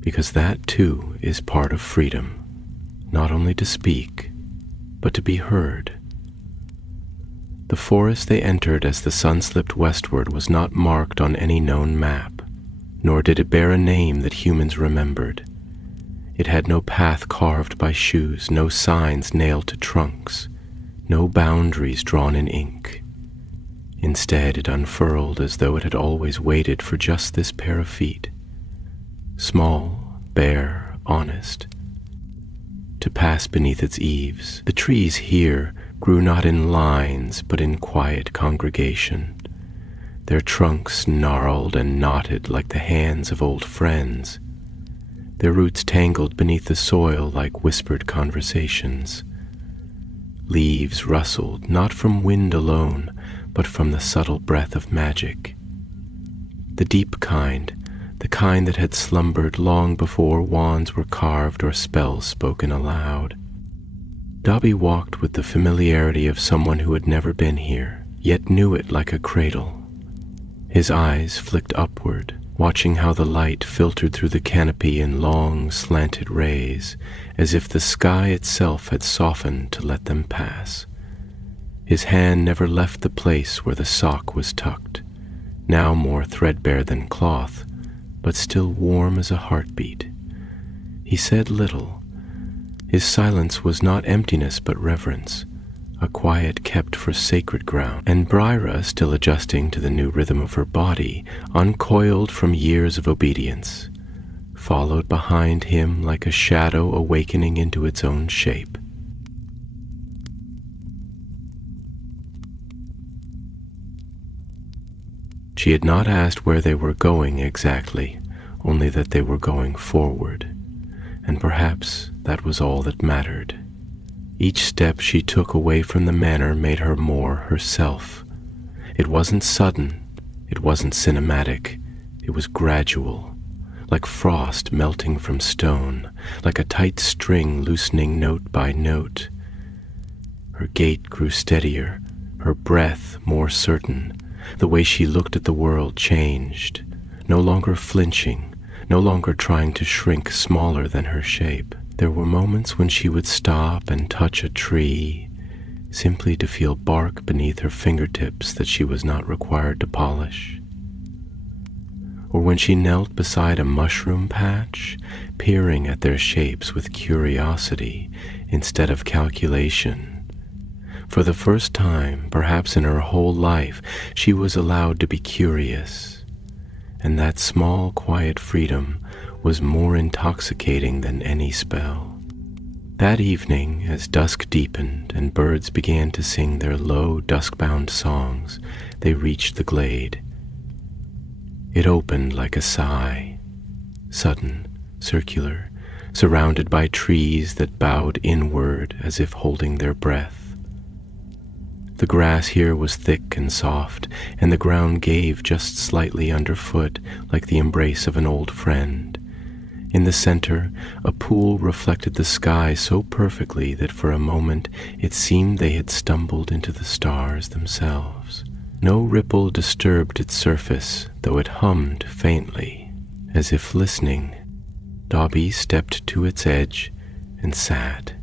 because that too is part of freedom, not only to speak, but to be heard. The forest they entered as the sun slipped westward was not marked on any known map, nor did it bear a name that humans remembered. It had no path carved by shoes, no signs nailed to trunks, no boundaries drawn in ink. Instead, it unfurled as though it had always waited for just this pair of feet, small, bare, honest, to pass beneath its eaves. The trees here grew not in lines, but in quiet congregation, their trunks gnarled and knotted like the hands of old friends, their roots tangled beneath the soil like whispered conversations. Leaves rustled, not from wind alone, but from the subtle breath of magic. The deep kind, the kind that had slumbered long before wands were carved or spells spoken aloud. Dobby walked with the familiarity of someone who had never been here, yet knew it like a cradle. His eyes flicked upward, watching how the light filtered through the canopy in long, slanted rays, as if the sky itself had softened to let them pass. His hand never left the place where the sock was tucked, now more threadbare than cloth, but still warm as a heartbeat. He said little. His silence was not emptiness but reverence, a quiet kept for sacred ground. And Bryra, still adjusting to the new rhythm of her body, uncoiled from years of obedience, followed behind him like a shadow awakening into its own shape. She had not asked where they were going exactly, only that they were going forward, and perhaps that was all that mattered. Each step she took away from the manor made her more herself. It wasn't sudden, it wasn't cinematic, it was gradual, like frost melting from stone, like a tight string loosening note by note. Her gait grew steadier, her breath more certain. The way she looked at the world changed, no longer flinching, no longer trying to shrink smaller than her shape. There were moments when she would stop and touch a tree, simply to feel bark beneath her fingertips that she was not required to polish. Or when she knelt beside a mushroom patch, peering at their shapes with curiosity instead of calculation. For the first time, perhaps in her whole life, she was allowed to be curious, and that small, quiet freedom was more intoxicating than any spell. That evening, as dusk deepened and birds began to sing their low, dusk-bound songs, they reached the glade. It opened like a sigh, sudden, circular, surrounded by trees that bowed inward as if holding their breath. The grass here was thick and soft, and the ground gave just slightly underfoot, like the embrace of an old friend. In the center, a pool reflected the sky so perfectly that for a moment it seemed they had stumbled into the stars themselves. No ripple disturbed its surface, though it hummed faintly, as if listening. Dobby stepped to its edge and sat.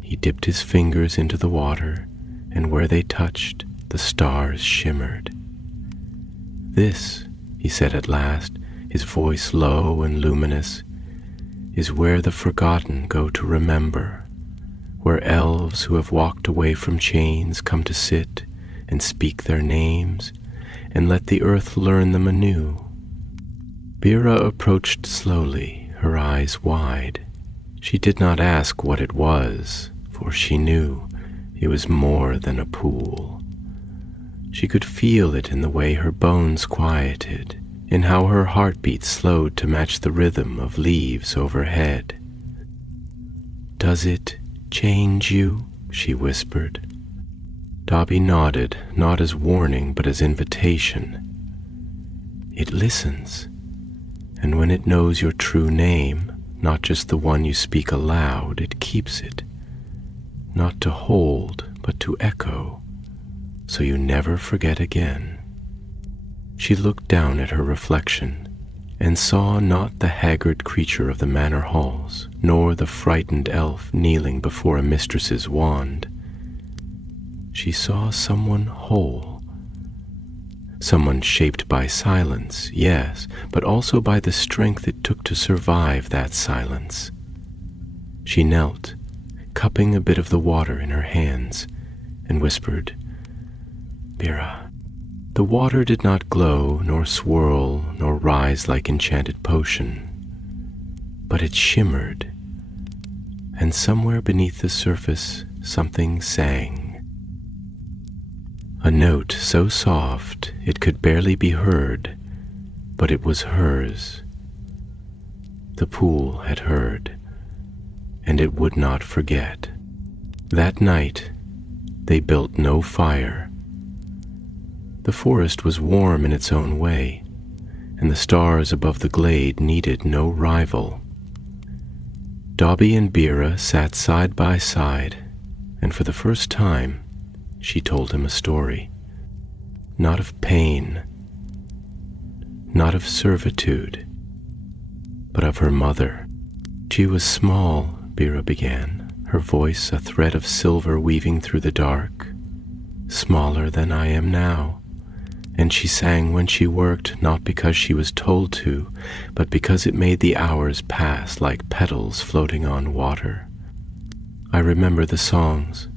He dipped his fingers into the water, and where they touched, the stars shimmered. "This," he said at last, his voice low and luminous, "is where the forgotten go to remember, where elves who have walked away from chains come to sit and speak their names and let the earth learn them anew." Bera approached slowly, her eyes wide. She did not ask what it was, for she knew it was more than a pool. She could feel it in the way her bones quieted, in how her heartbeat slowed to match the rhythm of leaves overhead. "Does it change you?" she whispered. Dobby nodded, not as warning but as invitation. "It listens, and when it knows your true name, not just the one you speak aloud, it keeps it. Not to hold, but to echo, so you never forget again." She looked down at her reflection, and saw not the haggard creature of the manor halls, nor the frightened elf kneeling before a mistress's wand. She saw someone whole, someone shaped by silence, yes, but also by the strength it took to survive that silence. She knelt, cupping a bit of the water in her hands, and whispered, "Bera." The water did not glow, nor swirl, nor rise like enchanted potion, but it shimmered, and somewhere beneath the surface something sang. A note so soft it could barely be heard, but it was hers. The pool had heard, and it would not forget. That night, they built no fire. The forest was warm in its own way, and the stars above the glade needed no rival. Dobby and Bera sat side by side, and for the first time, she told him a story. Not of pain, not of servitude, but of her mother. She was small, Bera began, her voice a thread of silver weaving through the dark, "smaller than I am now, and she sang when she worked, not because she was told to, but because it made the hours pass like petals floating on water. I remember the songs.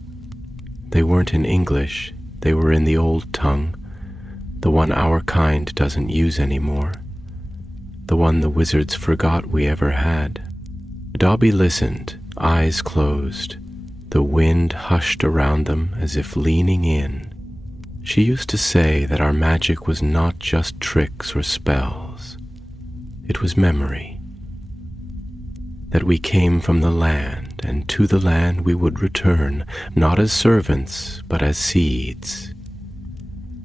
They weren't in English, they were in the old tongue, the one our kind doesn't use anymore, the one the wizards forgot we ever had." Dobby listened, eyes closed. The wind hushed around them as if leaning in. She used to say that our magic was not just tricks or spells. It was memory. That we came from the land, and to the land we would return, not as servants, but as seeds.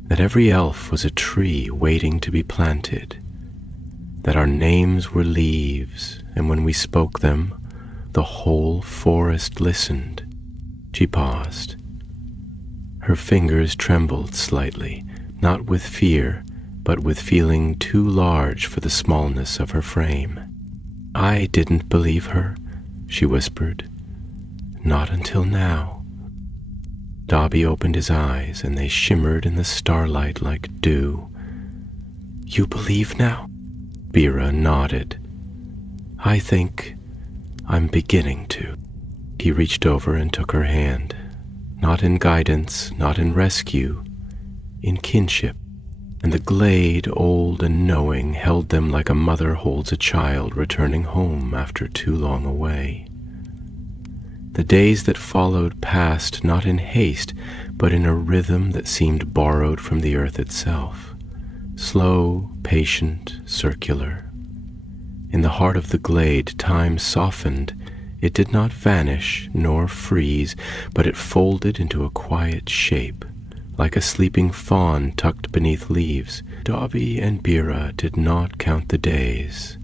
That every elf was a tree waiting to be planted. That our names were leaves, and when we spoke them, the whole forest listened. She paused. Her fingers trembled slightly, not with fear, but with feeling too large for the smallness of her frame. "I didn't believe her," she whispered. "Not until now." Dobby opened his eyes, and they shimmered in the starlight like dew. "You believe now?" Bera nodded. "I think I'm beginning to." He reached over and took her hand. not in guidance, not in rescue, in kinship. And the glade, old and knowing, held them like a mother holds a child returning home after too long away. The days that followed passed not in haste, but in a rhythm that seemed borrowed from the earth itself, slow, patient, circular. In the heart of the glade, time softened. It did not vanish nor freeze, but it folded into a quiet shape, like a sleeping fawn tucked beneath leaves. Dobby and Bera did not count the days,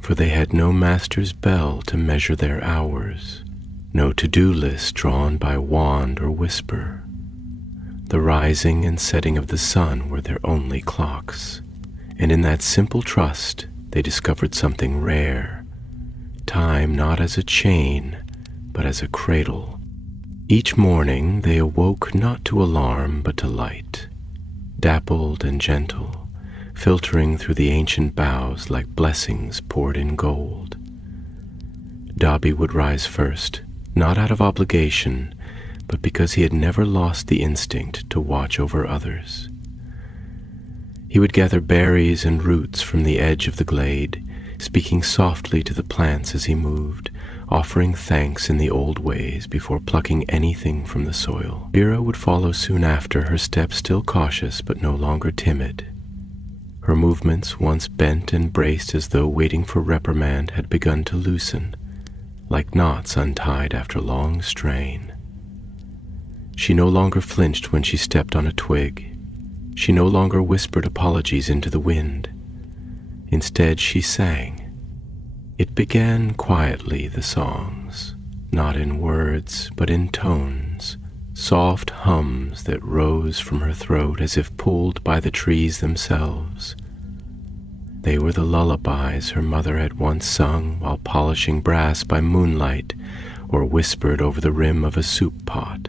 for they had no master's bell to measure their hours, no to-do list drawn by wand or whisper. The rising and setting of the sun were their only clocks, and in that simple trust they discovered something rare, time not as a chain, but as a cradle. Each morning they awoke not to alarm but to light, dappled and gentle, filtering through the ancient boughs like blessings poured in gold. Dobby would rise first, not out of obligation, but because he had never lost the instinct to watch over others. He would gather berries and roots from the edge of the glade, speaking softly to the plants as he moved, offering thanks in the old ways before plucking anything from the soil. Bera would follow soon after, her step still cautious but no longer timid. Her movements, once bent and braced as though waiting for reprimand, had begun to loosen, like knots untied after long strain. She no longer flinched when she stepped on a twig. She no longer whispered apologies into the wind. Instead, she sang. It began quietly, the songs, not in words, but in tones, soft hums that rose from her throat as if pulled by the trees themselves. They were the lullabies her mother had once sung while polishing brass by moonlight, or whispered over the rim of a soup pot.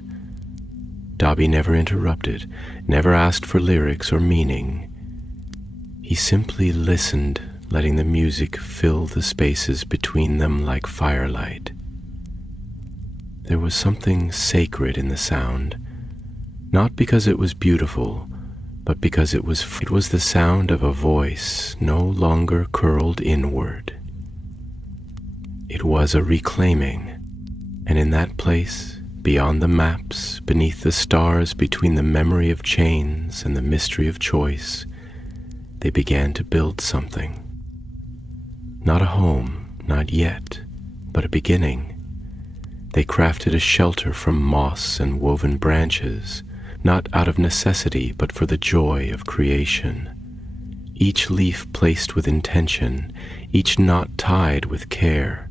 Dobby never interrupted, never asked for lyrics or meaning. He simply listened, letting the music fill the spaces between them like firelight. There was something sacred in the sound, not because it was beautiful, but because it was the sound of a voice no longer curled inward. It was a reclaiming, and in that place, beyond the maps, beneath the stars, between the memory of chains and the mystery of choice, they began to build something. Not a home, not yet, but a beginning. They crafted a shelter from moss and woven branches, not out of necessity, but for the joy of creation. Each leaf placed with intention, each knot tied with care.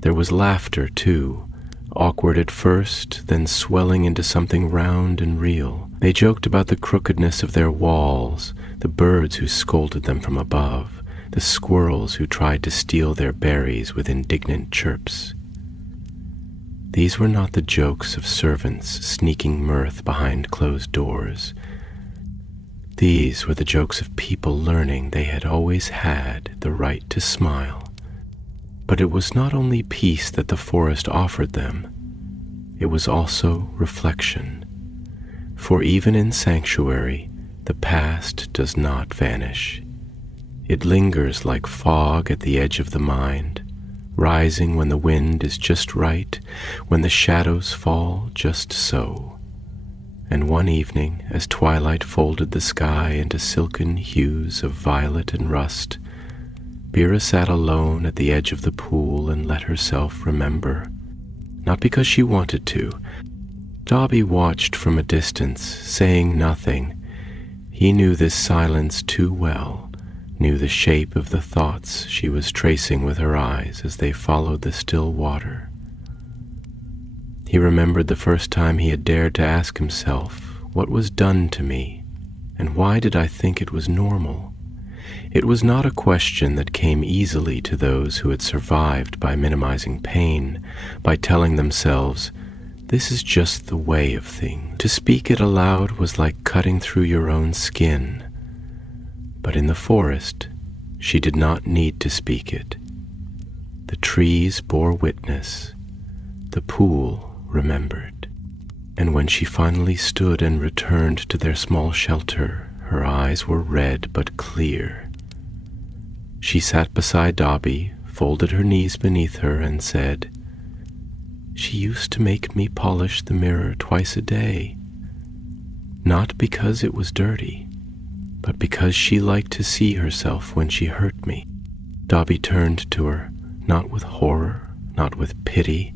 There was laughter, too, awkward at first, then swelling into something round and real. They joked about the crookedness of their walls, the birds who scolded them from above, the squirrels who tried to steal their berries with indignant chirps. These were not the jokes of servants sneaking mirth behind closed doors. These were the jokes of people learning they had always had the right to smile. But it was not only peace that the forest offered them, it was also reflection. For even in sanctuary, the past does not vanish. It lingers like fog at the edge of the mind, rising when the wind is just right, when the shadows fall just so. And one evening, as twilight folded the sky into silken hues of violet and rust, Bera sat alone at the edge of the pool and let herself remember. Not because she wanted to. Dobby watched from a distance, saying nothing. He knew this silence too well, knew the shape of the thoughts she was tracing with her eyes as they followed the still water. He remembered the first time he had dared to ask himself, what was done to me, and why did I think it was normal? It was not a question that came easily to those who had survived by minimizing pain, by telling themselves, this is just the way of things. To speak it aloud was like cutting through your own skin. But in the forest, she did not need to speak it. The trees bore witness. The pool remembered. And when she finally stood and returned to their small shelter, her eyes were red but clear. She sat beside Dobby, folded her knees beneath her, and said, "She used to make me polish the mirror twice a day, not because it was dirty, but because she liked to see herself when she hurt me." Dobby turned to her, not with horror, not with pity,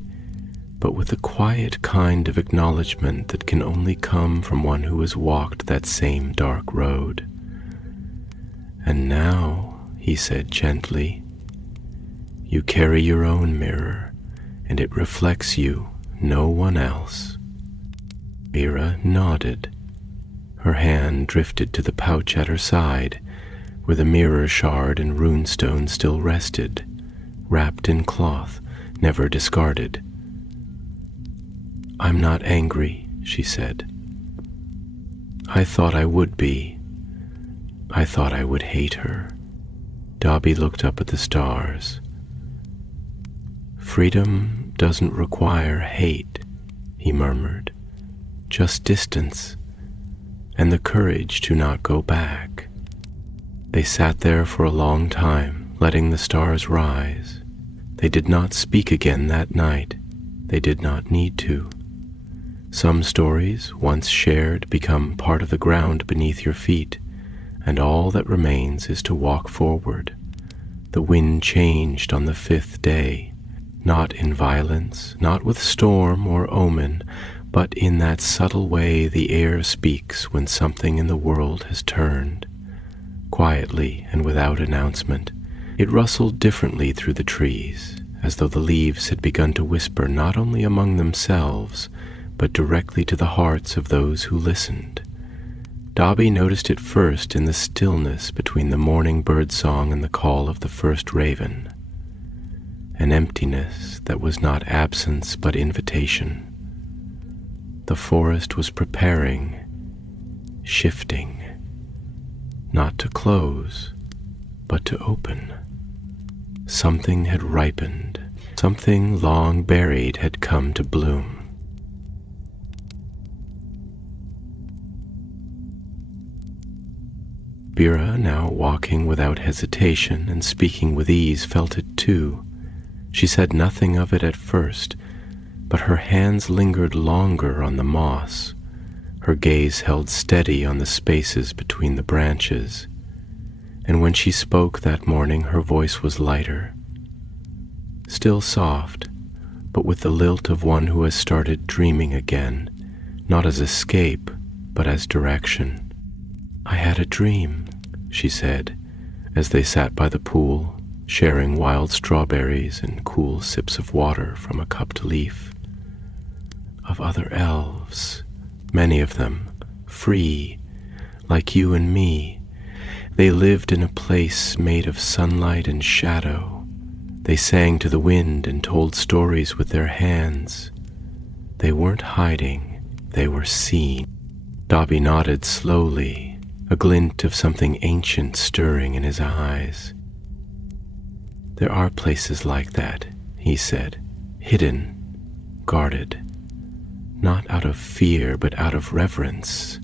but with the quiet kind of acknowledgement that can only come from one who has walked that same dark road. "And now," he said gently, "you carry your own mirror, and it reflects you, no one else." Vera nodded. Her hand drifted to the pouch at her side, where the mirror shard and runestone still rested, wrapped in cloth, never discarded. "I'm not angry," she said. "I thought I would be. I thought I would hate her." Dobby looked up at the stars. "Freedom doesn't require hate," he murmured, "just distance, and the courage to not go back." They sat there for a long time, letting the stars rise. They did not speak again that night. They did not need to. Some stories, once shared, become part of the ground beneath your feet, and all that remains is to walk forward. The wind changed on the 5th day, not in violence, not with storm or omen, but in that subtle way the air speaks when something in the world has turned. Quietly and without announcement, it rustled differently through the trees, as though the leaves had begun to whisper not only among themselves, but directly to the hearts of those who listened. Dobby noticed it first in the stillness between the morning bird song and the call of the first raven, an emptiness that was not absence but invitation. The forest was preparing, shifting, not to close, but to open. Something had ripened, something long buried had come to bloom. Vera, now walking without hesitation and speaking with ease, felt it too. She said nothing of it at first, but her hands lingered longer on the moss. Her gaze held steady on the spaces between the branches, and when she spoke that morning her voice was lighter, still soft, but with the lilt of one who has started dreaming again, not as escape, but as direction. "I had a dream," she said, as they sat by the pool, sharing wild strawberries and cool sips of water from a cupped leaf. "Of other elves, many of them, free, like you and me. They lived in a place made of sunlight and shadow. They sang to the wind and told stories with their hands. They weren't hiding, they were seen." Dobby nodded slowly, a glint of something ancient stirring in his eyes. "There are places like that," he said, "hidden, guarded, not out of fear but out of reverence.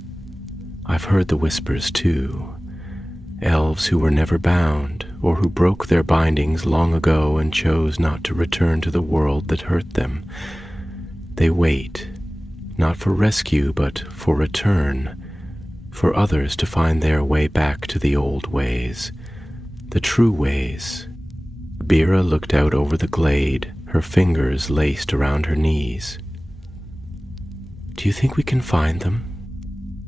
I've heard the whispers too. Elves who were never bound, or who broke their bindings long ago and chose not to return to the world that hurt them. They wait, not for rescue but for return, for others to find their way back to the old ways, the true ways." Vera looked out over the glade, her fingers laced around her knees. "Do you think we can find them?"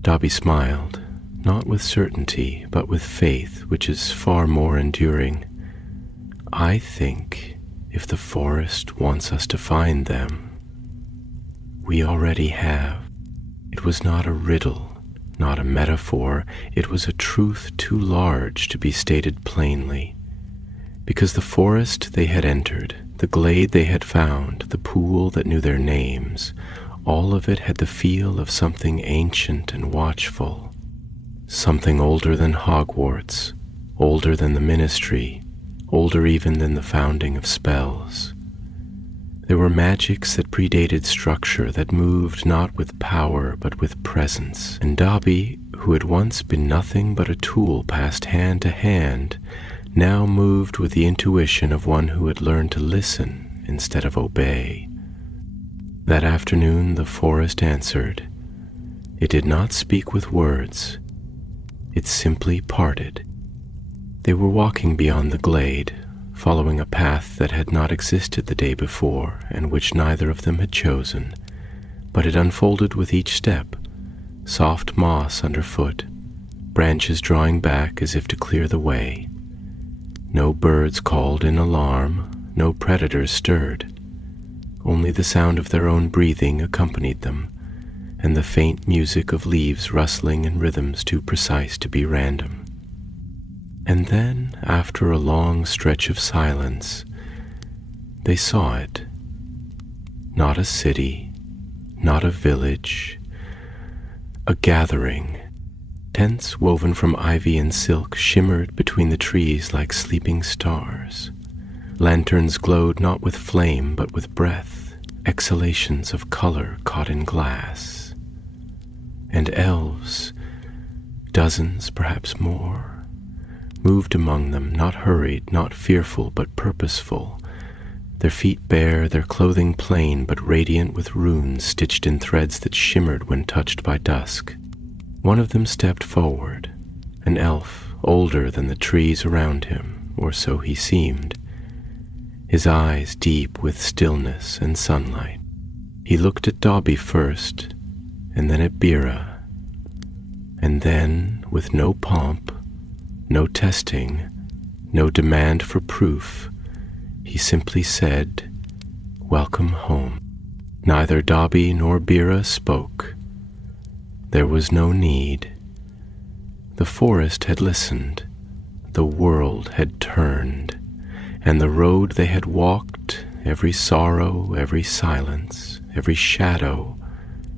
Dobby smiled, not with certainty, but with faith, which is far more enduring. "I think if the forest wants us to find them, we already have." It was not a riddle, not a metaphor. It was a truth too large to be stated plainly. Because the forest they had entered, the glade they had found, the pool that knew their names, all of it had the feel of something ancient and watchful, something older than Hogwarts, older than the ministry, older even than the founding of spells. There were magics that predated structure, that moved not with power but with presence. And Dobby, who had once been nothing but a tool passed hand to hand, now moved with the intuition of one who had learned to listen instead of obey. That afternoon the forest answered. It did not speak with words. It simply parted. They were walking beyond the glade, following a path that had not existed the day before and which neither of them had chosen, but it unfolded with each step, soft moss underfoot, branches drawing back as if to clear the way. No birds called in alarm, no predators stirred. Only the sound of their own breathing accompanied them, and the faint music of leaves rustling in rhythms too precise to be random. And then, after a long stretch of silence, they saw it. Not a city, not a village, a gathering. Tents woven from ivy and silk shimmered between the trees like sleeping stars. Lanterns glowed not with flame but with breath, exhalations of color caught in glass. And elves, dozens perhaps more, moved among them, not hurried, not fearful, but purposeful, their feet bare, their clothing plain, but radiant with runes stitched in threads that shimmered when touched by dusk. One of them stepped forward, an elf, older than the trees around him, or so he seemed, his eyes deep with stillness and sunlight. He looked at Dobby first, and then at Bira, and then, with no pomp, no testing, no demand for proof, he simply said, "Welcome home." Neither Dobby nor Bira spoke. There was no need. The forest had listened, the world had turned, and the road they had walked, every sorrow, every silence, every shadow,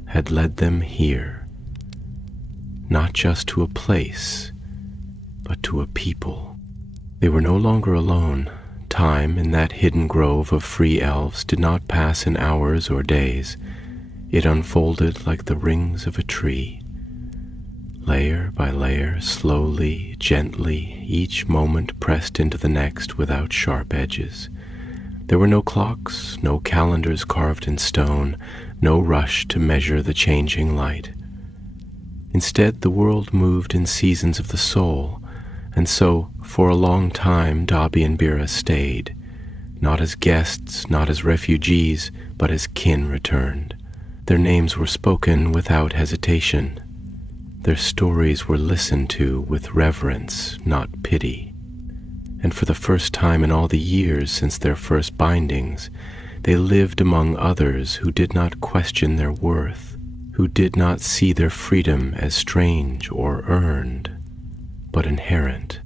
had led them here. Not just to a place, but to a people. They were no longer alone. Time in that hidden grove of free elves did not pass in hours or days. It unfolded like the rings of a tree. Layer by layer, slowly, gently, each moment pressed into the next without sharp edges. There were no clocks, no calendars carved in stone, no rush to measure the changing light. Instead, the world moved in seasons of the soul, and so, for a long time, Dobby and Bira stayed, not as guests, not as refugees, but as kin returned. Their names were spoken without hesitation. Their stories were listened to with reverence, not pity. And for the first time in all the years since their first bindings, they lived among others who did not question their worth, who did not see their freedom as strange or earned, but inherent.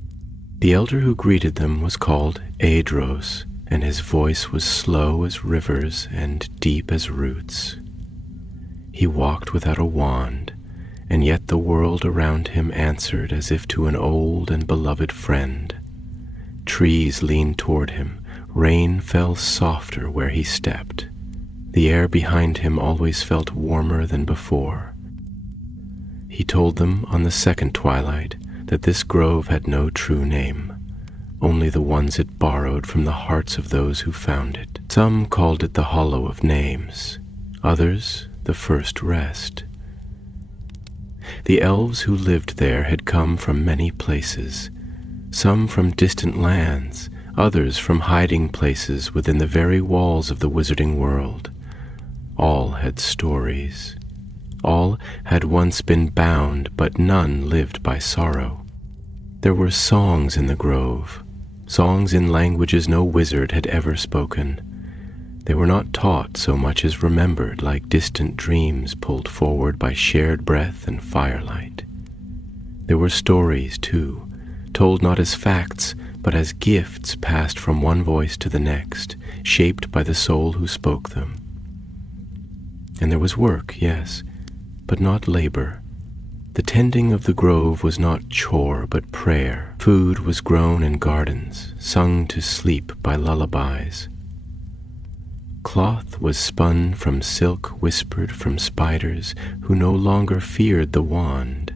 The elder who greeted them was called Aedros, and his voice was slow as rivers and deep as roots. He walked without a wand, and yet the world around him answered as if to an old and beloved friend. Trees leaned toward him, rain fell softer where he stepped. The air behind him always felt warmer than before. He told them on the second twilight that this grove had no true name, only the ones it borrowed from the hearts of those who found it. Some called it the Hollow of Names, others the First Rest. The elves who lived there had come from many places, some from distant lands, others from hiding places within the very walls of the wizarding world. All had stories. All had once been bound, but none lived by sorrow. There were songs in the grove, songs in languages no wizard had ever spoken. They were not taught so much as remembered, like distant dreams pulled forward by shared breath and firelight. There were stories, too, told not as facts, but as gifts passed from one voice to the next, shaped by the soul who spoke them. And there was work, yes, but not labor. The tending of the grove was not chore, but prayer. Food was grown in gardens, sung to sleep by lullabies. Cloth was spun from silk whispered from spiders who no longer feared the wand.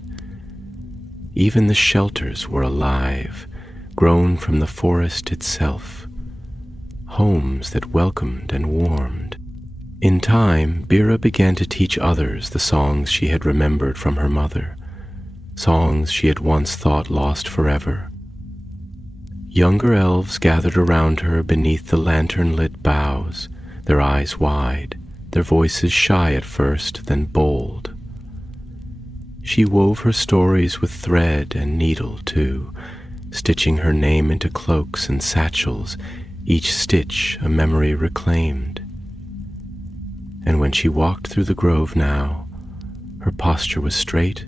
Even the shelters were alive, grown from the forest itself, homes that welcomed and warmed. In time, Bira began to teach others the songs she had remembered from her mother, songs she had once thought lost forever. Younger elves gathered around her beneath the lantern-lit boughs, their eyes wide, their voices shy at first, then bold. She wove her stories with thread and needle, too, stitching her name into cloaks and satchels, each stitch a memory reclaimed. And when she walked through the grove now, her posture was straight,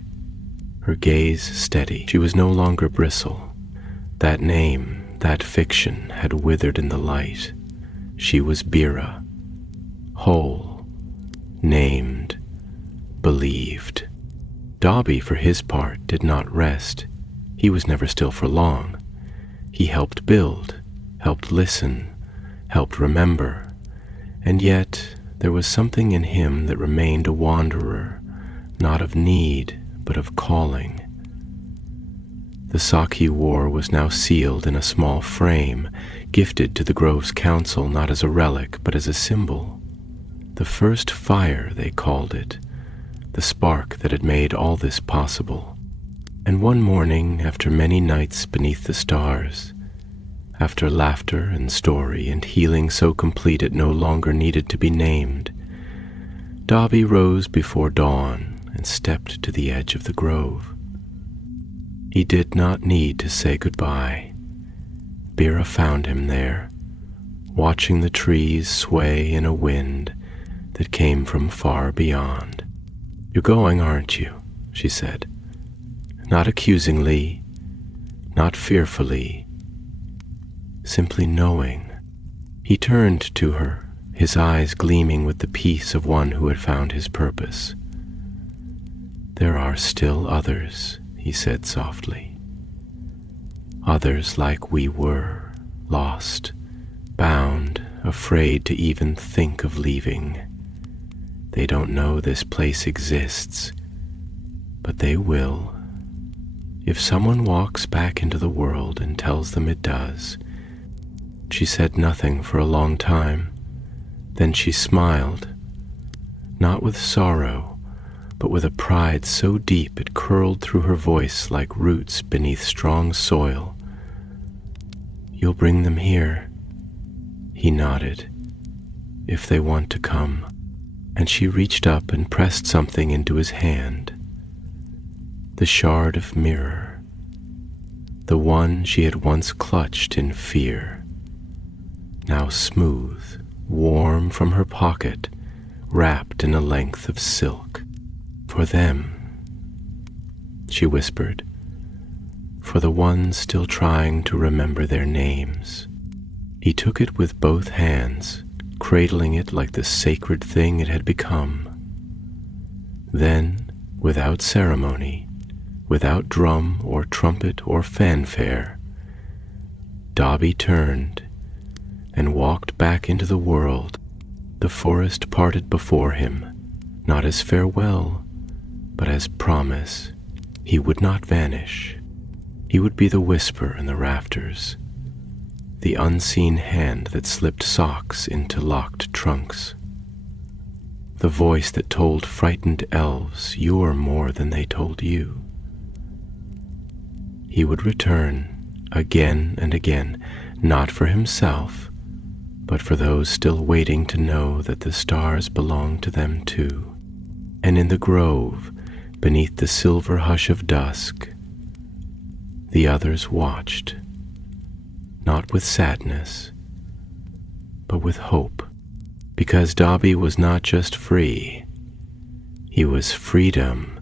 her gaze steady. She was no longer Bristle. That name, that fiction, had withered in the light. She was Bira, whole, named, believed. Dobby, for his part, did not rest. He was never still for long. He helped build, helped listen, helped remember, and yet there was something in him that remained a wanderer, not of need, but of calling. The sock he wore was now sealed in a small frame, gifted to the Grove's council not as a relic, but as a symbol. The first fire, they called it, the spark that had made all this possible. And one morning, after many nights beneath the stars, after laughter and story and healing so complete it no longer needed to be named, Dobby rose before dawn and stepped to the edge of the grove. He did not need to say goodbye. Bira found him there, watching the trees sway in a wind that came from far beyond. "You're going, aren't you?" she said, not accusingly, not fearfully, simply knowing. He turned to her, his eyes gleaming with the peace of one who had found his purpose. "There are still others," he said softly. "Others like we were, lost, bound, afraid to even think of leaving. They don't know this place exists, but they will. If someone walks back into the world and tells them it does." She said nothing for a long time. Then she smiled, not with sorrow, but with a pride so deep it curled through her voice like roots beneath strong soil. "You'll bring them here?" He nodded. "If they want to come." And she reached up and pressed something into his hand. The shard of mirror, the one she had once clutched in fear, now smooth, warm from her pocket, wrapped in a length of silk. "For them," she whispered, "for the ones still trying to remember their names." He took it with both hands, cradling it like the sacred thing it had become. Then, without ceremony, without drum or trumpet or fanfare, Dobby turned and walked back into the world. The forest parted before him, not as farewell, but as promise. He would not vanish. He would be the whisper in the rafters, the unseen hand that slipped socks into locked trunks, the voice that told frightened elves you're more than they told you. He would return again and again, not for himself, but for those still waiting to know that the stars belong to them too. And in the grove, beneath the silver hush of dusk, the others watched, not with sadness, but with hope, because Dobby was not just free, he was freedom.